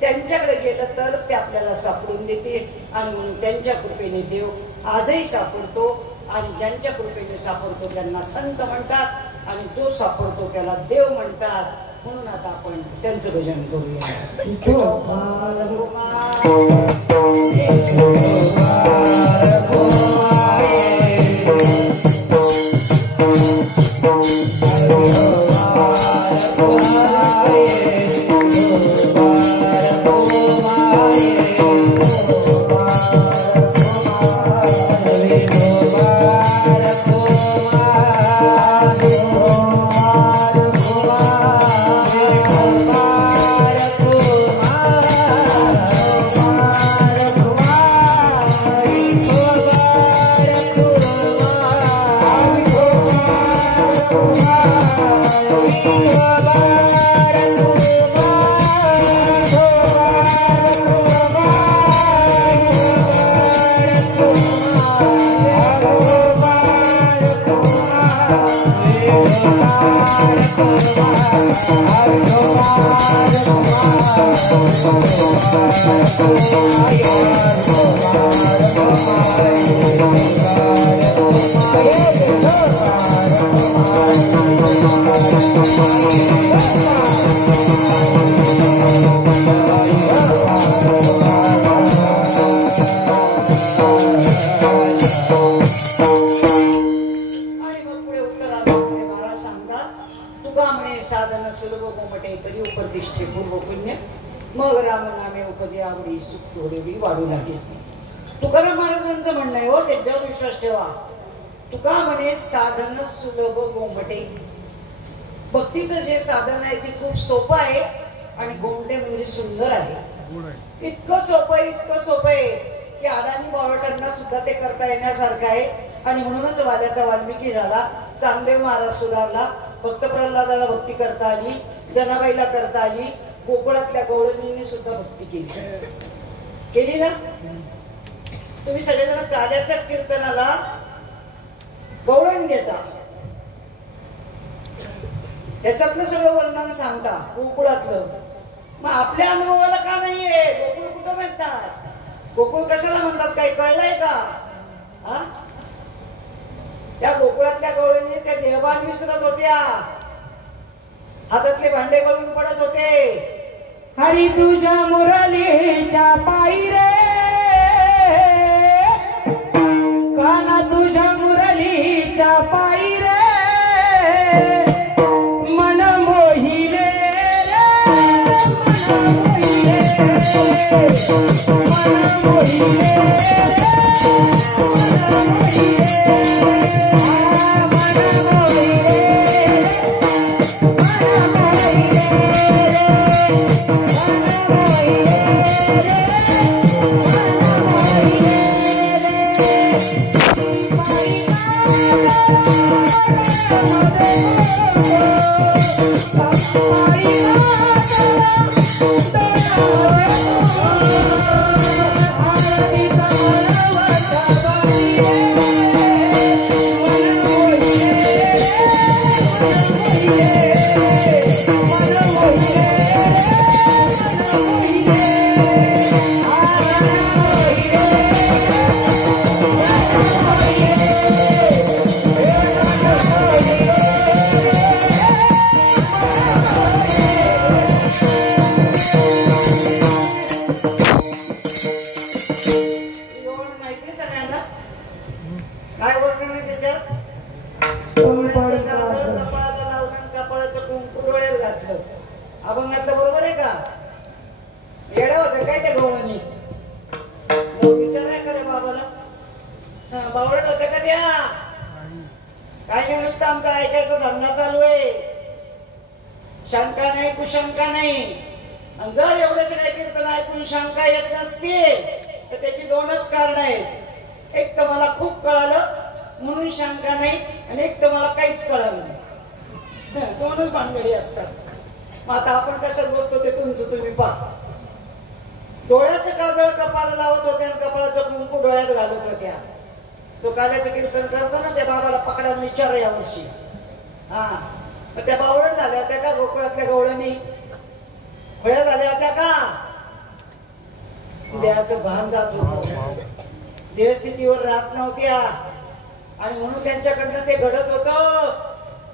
त्यांच्याकडे गेलं तरच ते आपल्याला सापडून देतील. आणि म्हणून त्यांच्या कृपेने देव आजही सापडतो. आणि ज्यांच्या कृपेने सापडतो त्यांना संत म्हणतात आणि जो सापडतो त्याला देव म्हणतात. म्हणून आता आपण त्यांचं भजन करूया. साधन सुलभ गोमटे तरी उपदिष्टे पूर्व पुण्य मग राम नामे उपजे आवडी सुख थोडेवी वाढू लागेल. तुकाराम महाराजांचं म्हणणं आहे हो, त्यांच्यावर विश्वास ठेवा. तुका म्हणे साधन सुलभ गोमटे. भक्तीचं जे साधन आहे ते खूप सोपं आहे आणि गोमटे म्हणजे सुंदर आहे. इतकं सोपं आहे की अडाणी बावटांना सुद्धा ते करता येण्यासारखं आहे. आणि म्हणूनच वाल्याचा वाल्मिकी झाला, चांगदेव महाराज सुधारला, भक्त प्रल्हादाला भक्ती करता आली, जनाबाईला करता आली, गोकुळातल्या गवळणींनी सुद्धा भक्ती केली ना. तुम्ही सगळेजण काल्याच्या कीर्तनाला गवळण घेता, त्याच्यातलं सगळं वर्णन सांगता गोकुळातलं. मग आपल्या अनुभवाला का नाहीये? गोकुळ कुठं म्हणतात? गोकुळ कशाला म्हणतात काही कळलंय का? हा, त्या गोकुळातल्या गवळणी त्या देहभान विसरत होत्या, हातातले भांडे गळून पडत होते. हरी तुझ्या मुरलीच्या पायी रे, काना तुझ्या मुरलीच्या पायी रे, मन मोहिले रे, मन मोहिले, मन मोहिले अभंगातलं बरोबर आहे का? येडा होतं काय त्या गवळणी? विचाराय का रे बाबाला? बावळट होत्या का त्या? काय नाही, नुसतं आमचा ऐकायचा धंदा चालू आहे, शंका नाही कुशंका नाही. आणि जर एवढंच नाही कीर्तन ऐकून शंका येत नसते तर त्याची दोनच कारण आहेत. एक तर मला खूप कळालं म्हणून शंका नाही, आणि एक तर मला काहीच कळालं नाही. दोनच भानगडी असतात. मग आता आपण कशात बसतो ते तुमचं तुम्ही पहा. डोळ्याचं काजळ कपाला लावत होत्या आणि कपाळाचं कुंकू डोळ्यात घालत होत्या. तो काल्याचं कीर्तन करताना त्या बाबाला पकडा विचार यावर्षी. हा, मग त्या बावळट झाल्या होत्या का? गोकुळातल्या गवळणी खोळ्या झाल्या होत्या का? देहाचं भान जात होतं, देहस्थितीवर राहत नव्हत्या आणि म्हणून त्यांच्याकडनं ते घडत होतं.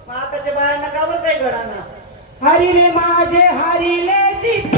मग आताच्या बायांना का बरं काही घडाना? हरिले माझे हरिले चित्त,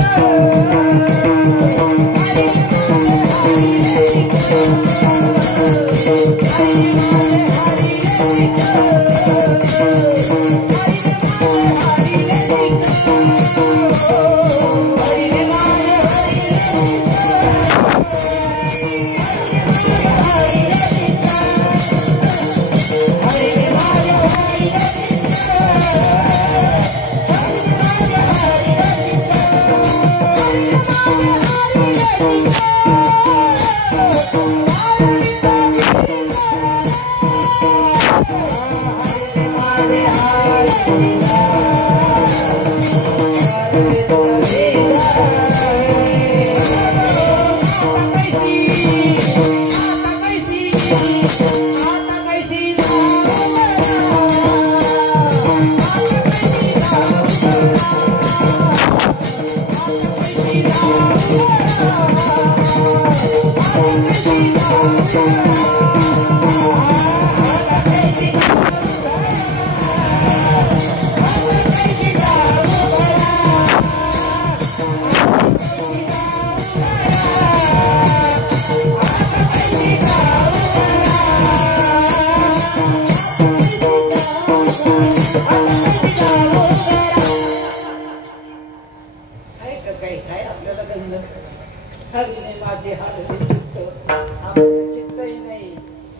हरीने माझे हरले चित्त, आपलं चित्तही नाही,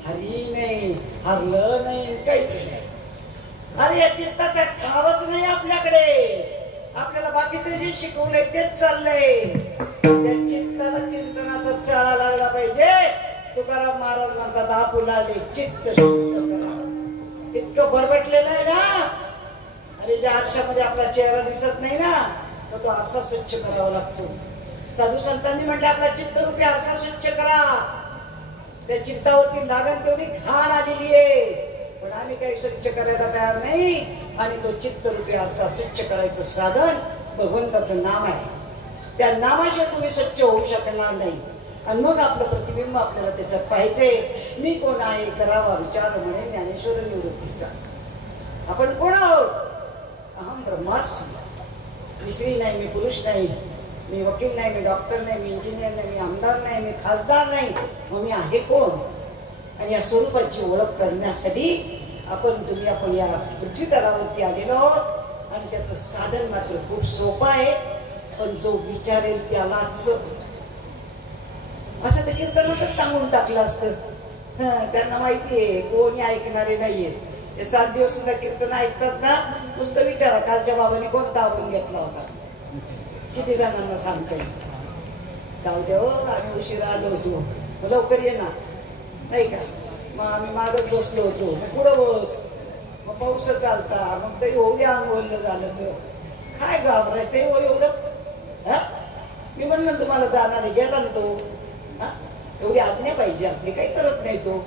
हरी नाही, हरलं नाही, काहीच नाही. अरे या चित्ताचा ठावच नाही आपल्याकडे. आपल्याला बाकीचं जे शिकवलंय तेच चाललंय. त्या चित्ताला चिंतनाचा चाळा लागला पाहिजे. तुकाराम महाराज म्हणतात आपुलाले चित्त शुद्ध करा. इतकं बरबटलेलं आहे ना. अरे ज्या आरशामध्ये आपला चेहरा दिसत नाही ना, तर तो आरसा स्वच्छ करावा लागतो. साधू संतांनी म्हटलं आपला चित्तरूपी आरसा स्वच्छ करा. त्या चित्तावरती लागण तेवढी घाण आलेली आहे, पण आम्ही काही स्वच्छ करायला तयार नाही. आणि तो चित्तरूपी आरसा स्वच्छ करायचं साधन भगवंताचं नाम आहे. त्या नामाशिवाय तुम्ही स्वच्छ होऊ शकणार नाही. आणि मग आपलं प्रतिबिंब आपल्याला त्याच्यात पाहिजे. मी कोण आहे करावा विचार म्हणे ज्ञानेश्वर निवृत्तीचा. आपण कोण आहोत? अहम ब्रह्मास्मी. मी स्त्री नाही, मी पुरुष नाही, मी वकील नाही, मी डॉक्टर नाही, मी इंजिनियर नाही, मी आमदार नाही, मी खासदार नाही. मग मी आहे कोण? आणि या स्वरूपाची ओळख करण्यासाठी आपण या पृथ्वी तलावरती आलेलो आहोत. आणि त्याचं साधन मात्र खूप सोपं आहे. पण जो विचारेल त्यालाच. असं तर कीर्तनातच सांगून टाकलं असतं. त्यांना माहितीये कोणी ऐकणारे नाहीये. हे 7 दिवस सुद्धा कीर्तन ऐकतात ना, नुसतं विचारा कालच्या बाबांनी कोणता आपण घेतला होता. किती जणांना सांगता येईल? जाऊ दे हो, आम्ही उशिरा आलो होतो, लवकर ये ना, नाही का? मग आम्ही मागच बसलो होतो, मग पुढं बस, मग पाऊस चालता, मग तरी होऊ द्या बोललं झालं तर काय घाबरायचंय हो एवढं? मी म्हणलं तुम्हाला जाणार गेला ना तो. एवढी आज्ञा पाहिजे आपली, काही करत नाही तो.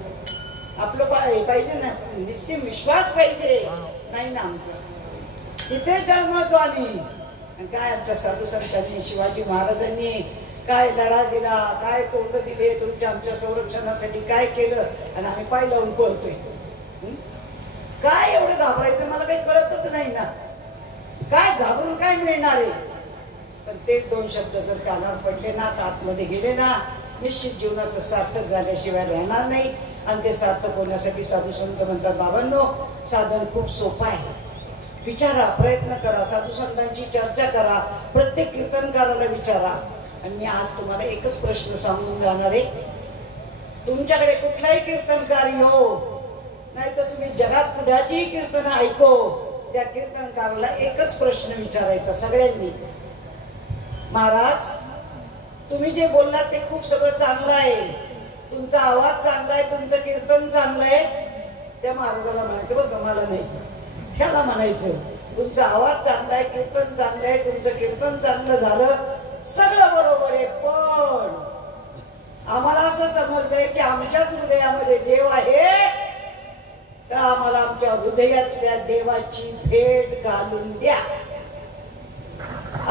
आपलं पाहिजे ना, निश्चित विश्वास पाहिजे. नाही ना आमचा तिथे टळमळतो आम्ही. आणि काय आमच्या साधू संतांनी, शिवाजी महाराजांनी काय लढा दिला, काय तोंड दिले तुमच्या आमच्या संरक्षणासाठी, काय केलं. आणि आम्ही पाय लावून पळतोय. काय एवढं घाबरायचं मला काही कळतच नाही ना. काय घाबरून काय मिळणार आहे? पण तेच 2 शब्द जर कानावर पडले ना, तर आतमध्ये गेले ना, निश्चित जीवनाचं सार्थक झाल्याशिवाय राहणार नाही. आणि ते सार्थक होण्यासाठी साधू संत म्हणतात बाबांनो, साधन खूप सोपं आहे. विचारा, प्रयत्न करा, साधू संतांची चर्चा करा, प्रत्येक कीर्तनकाराला विचारा. आणि मी आज तुम्हाला एकच प्रश्न सांगून जाणार आहे. तुमच्याकडे कुठलाही कीर्तनकार येऊ, नाही तर तुम्ही जगात कुणाचीही कीर्तन ऐको, त्या कीर्तनकाराला एकच प्रश्न विचारायचा सगळ्यांनी. महाराज, तुम्ही जे बोललात ते खूप सगळं चांगलं आहे, तुमचा आवाज चांगला आहे, तुमचं कीर्तन चांगलं आहे. त्या महाराजाला म्हणायचं बघ, मला नाही, त्याला म्हणायचं तुमचा आवाज चांगला आहे, कीर्तन चांगलं आहे, तुमचं कीर्तन चांगलं झालं, सगळं बरोबर आहे. पण आम्हाला असं समजलंय की आमच्याच हृदयामध्ये देव आहे, तर आम्हाला आमच्या हृदयातल्या देवाची भेट घालून द्या.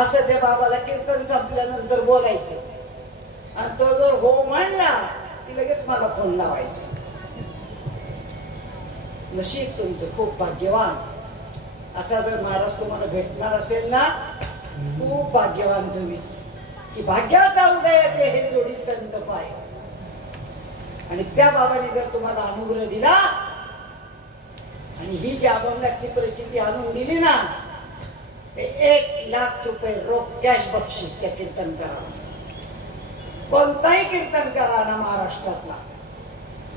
असं त्या बाबाला कीर्तन संपल्यानंतर बोलायचं. आणि तो जर हो म्हणला की लगेच मला फोन लावायचा. नशीब तुमचं खूप भाग्यवान. असा जर महाराज तुम्हाला भेटणार असेल ना, खूप भाग्यवान तुम्ही, की भाग्याचा उदय ते हे जोडी संत पाय. आणि त्या बाबाने जर तुम्हाला अनुग्रह दिला आणि ही जी अभंगातली परिस्थिती आणून दिली ना, ते 1,00,000 रुपये रोख कॅश बक्षीस त्या कीर्तन करा. कोणताही कीर्तन करा ना महाराष्ट्रातला,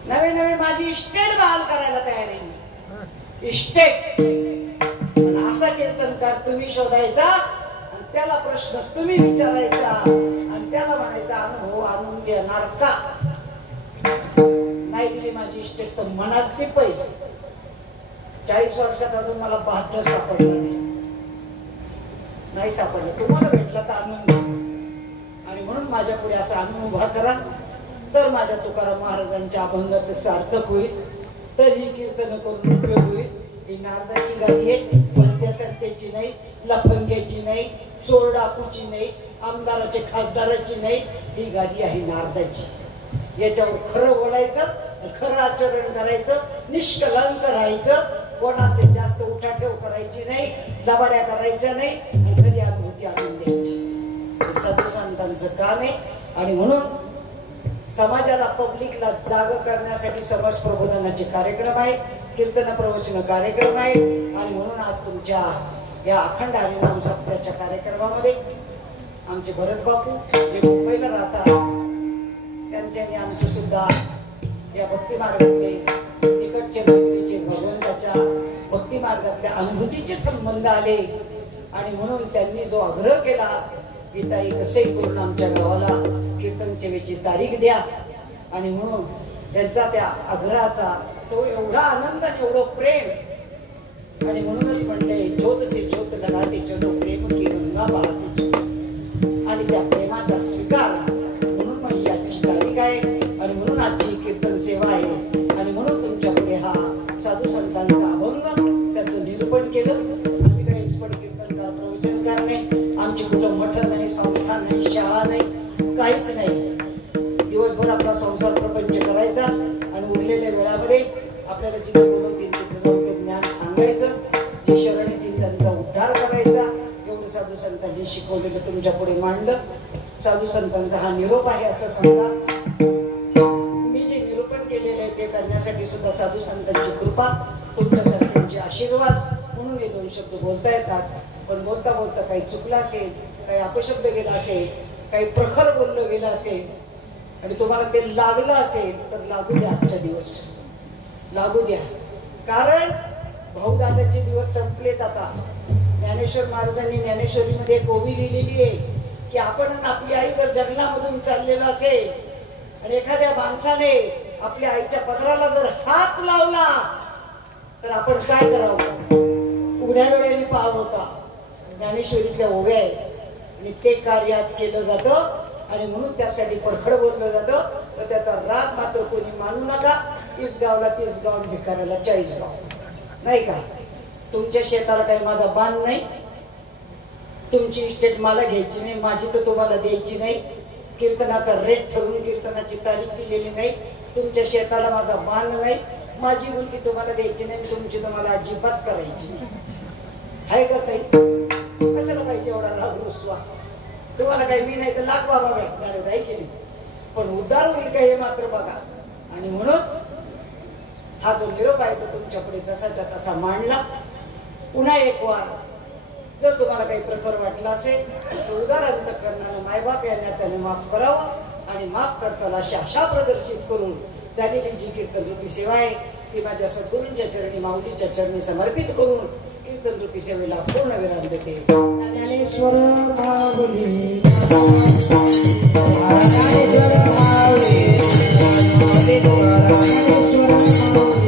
नवे नवे माझी इस्टेट बहाल करायला तयार आहे मी. इस्टेट असा कीर्तनकार तुम्ही शोधायचा आणि त्याला प्रश्न तुम्ही विचारायचा आणि त्याला म्हणायचा अनुभव आणून देणार का. नाही दिली माझी इस्टेट तर मनात ते पैसे. 40 वर्षात अजून मला 72 सापडलं नाही सापडलं. तुम्हाला भेटलं तर आणून द्या. आणि म्हणून माझ्या पुढे असा अनुभव उभा करा, तर माझ्या तुकाराम महाराजांच्या अभंगाचं सार्थक होईल. तर ही कीर्तन करून उपयोग होईल. ही नारदाची गादी आहे, भलत्या संत्याची नाही, लफंग्याची नाही, चोर डाकूची नाही, आमदाराची खासदाराची नाही. ही गादी आहे नारदाची. याच्यावर खरं बोलायचं, खरं आचरण करायचं, निष्कलंक राहायचं, कोणाचे जास्त उठाठेव करायची नाही, लबाड्या करायच्या नाही आणि कधी अनुभूती आणून द्यायची. हे साधू संतांचं काम आहे. आणि म्हणून समाजाला, पब्लिकला जाग करण्यासाठी समाज प्रबोधनाचे कार्यक्रम आहेत, कीर्तन प्रवचन कार्यक्रम आहेत. आणि म्हणून आज तुमच्या या अखंड हरिनाम सप्ताहाच्या कार्यक्रमामध्ये आमचे भरत बापू जे मुंबईला राहतात, त्यांच्याने आमचे सुद्धा या भक्ती मार्गातले निकटचे मैत्रीचे, भगवंताच्या भक्ती मार्गातल्या अनुभूतीचे संबंध आले. आणि म्हणून त्यांनी जो आग्रह केला की ताई कसंही करून आमच्या गावाला कीर्तन सेवेची तारीख द्या. आणि म्हणून त्यांचा त्या आग्रहाचा तो एवढा आनंद आणि एवढं प्रेम. आणि म्हणूनच म्हणले ज्योत से ज्योत लगाते चलो प्रेम की गंगा बहाते. आणि त्या प्रेमाचा स्वीकार म्हणून मग याची तारीख आहे आणि म्हणून आजची कीर्तन सेवा आहे. आणि म्हणून तुमच्या पुढे हा साधू संतांचा अभंग त्याचं निरूपण केलं. आम्ही काही एक्सपर्ट कीर्तनकार, प्रवचनकार नाही, आमची कुठं मठ नाही, संस्था नाही, शाळा नाही, काहीच नाही. दिवसभर आपला संसार प्रपंच करायचा आणि उरलेल्या वेळामध्ये आपल्याला जिथे बोलवतील तिथे जाऊन ते ज्ञान सांगायचं, जे शरण येतील त्यांचा उद्धार करायचा. एवढं साधू संतांनी शिकवलेलं तुमच्या पुढे मांडलं. साधू संतांचा हा निरोप आहे असं सांगा. मी जे निरूपण केलेलं आहे ते करण्यासाठी सुद्धा साधू संतांची कृपा, तुमच्यासारख्यांचे आशीर्वाद, म्हणून हे 2 शब्द बोलता येतात. पण बोलता बोलता काही चुकलं असेल, काही अपशब्द गेला असेल, काही प्रखर बोललं गेलं असेल आणि तुम्हाला ते लागलं असेल तर लागू द्या. आजचा दिवस लागू द्या. कारण भाऊदादाचे दिवस संपलेत आता. ज्ञानेश्वर महाराजांनी ज्ञानेश्वरीमध्ये एक ओवी लिहिलेली आहे की आपण आपली आई जर जंगलामधून चाललेला असेल आणि एखाद्या माणसाने आपल्या आईच्या पदराला जर हात लावला तर आपण काय करावं? उघड्या डोळ्याने पाहावं का? ज्ञानेश्वरीतल्या ओव्या आहेत आणि ते कार्य आज केलं जातं. आणि म्हणून त्यासाठी परखड बोललं जातं. तर त्याचा राग मात्र कोणी मानू नका. 30 गावला 30 गाव, भिकाऱ्याला 40 गाव, नाही का? तुमच्या शेताला काही माझा बाण नाही, तुमची इस्टेट मला घ्यायची नाही, माझी तर तुम्हाला द्यायची नाही, कीर्तनाचा रेट ठरवून कीर्तनाची तारीख दिलेली नाही, तुमच्या शेताला माझा बाण नाही, माझी मुलगी तुम्हाला द्यायची नाही, तुमची तुम्हाला अजिबात करायची नाही. आहे का काही? कशाला पाहिजे एवढा राग रुसवा? तुम्हाला काही मी नाही तर लाख बाबा भेटणार आहे की नाही, पण उद्धार होईल का हे मात्र बघा. आणि म्हणून हा जो निरोप आहे तो तुमच्या पुढे जसाच्या तसा मांडला. पुन्हा एक वार जर तुम्हाला काही प्रखर वाटला असेल तर उदाहरण करणारं मायबाप यांना त्याने माफ करावं आणि माफ करताना अशी आशा प्रदर्शित करून झालेली जी कीर्तन रूपी सेवा आहे ती माझ्या सद्गुरूंच्या चरणी, माऊलीच्या चरणी समर्पित करून कीर्तन रूपी सेवेला पूर्ण विराम देते. ज्ञानेश्वर माऊली, ज्ञानेश्वर माऊली, ज्ञानेश्वर माऊली,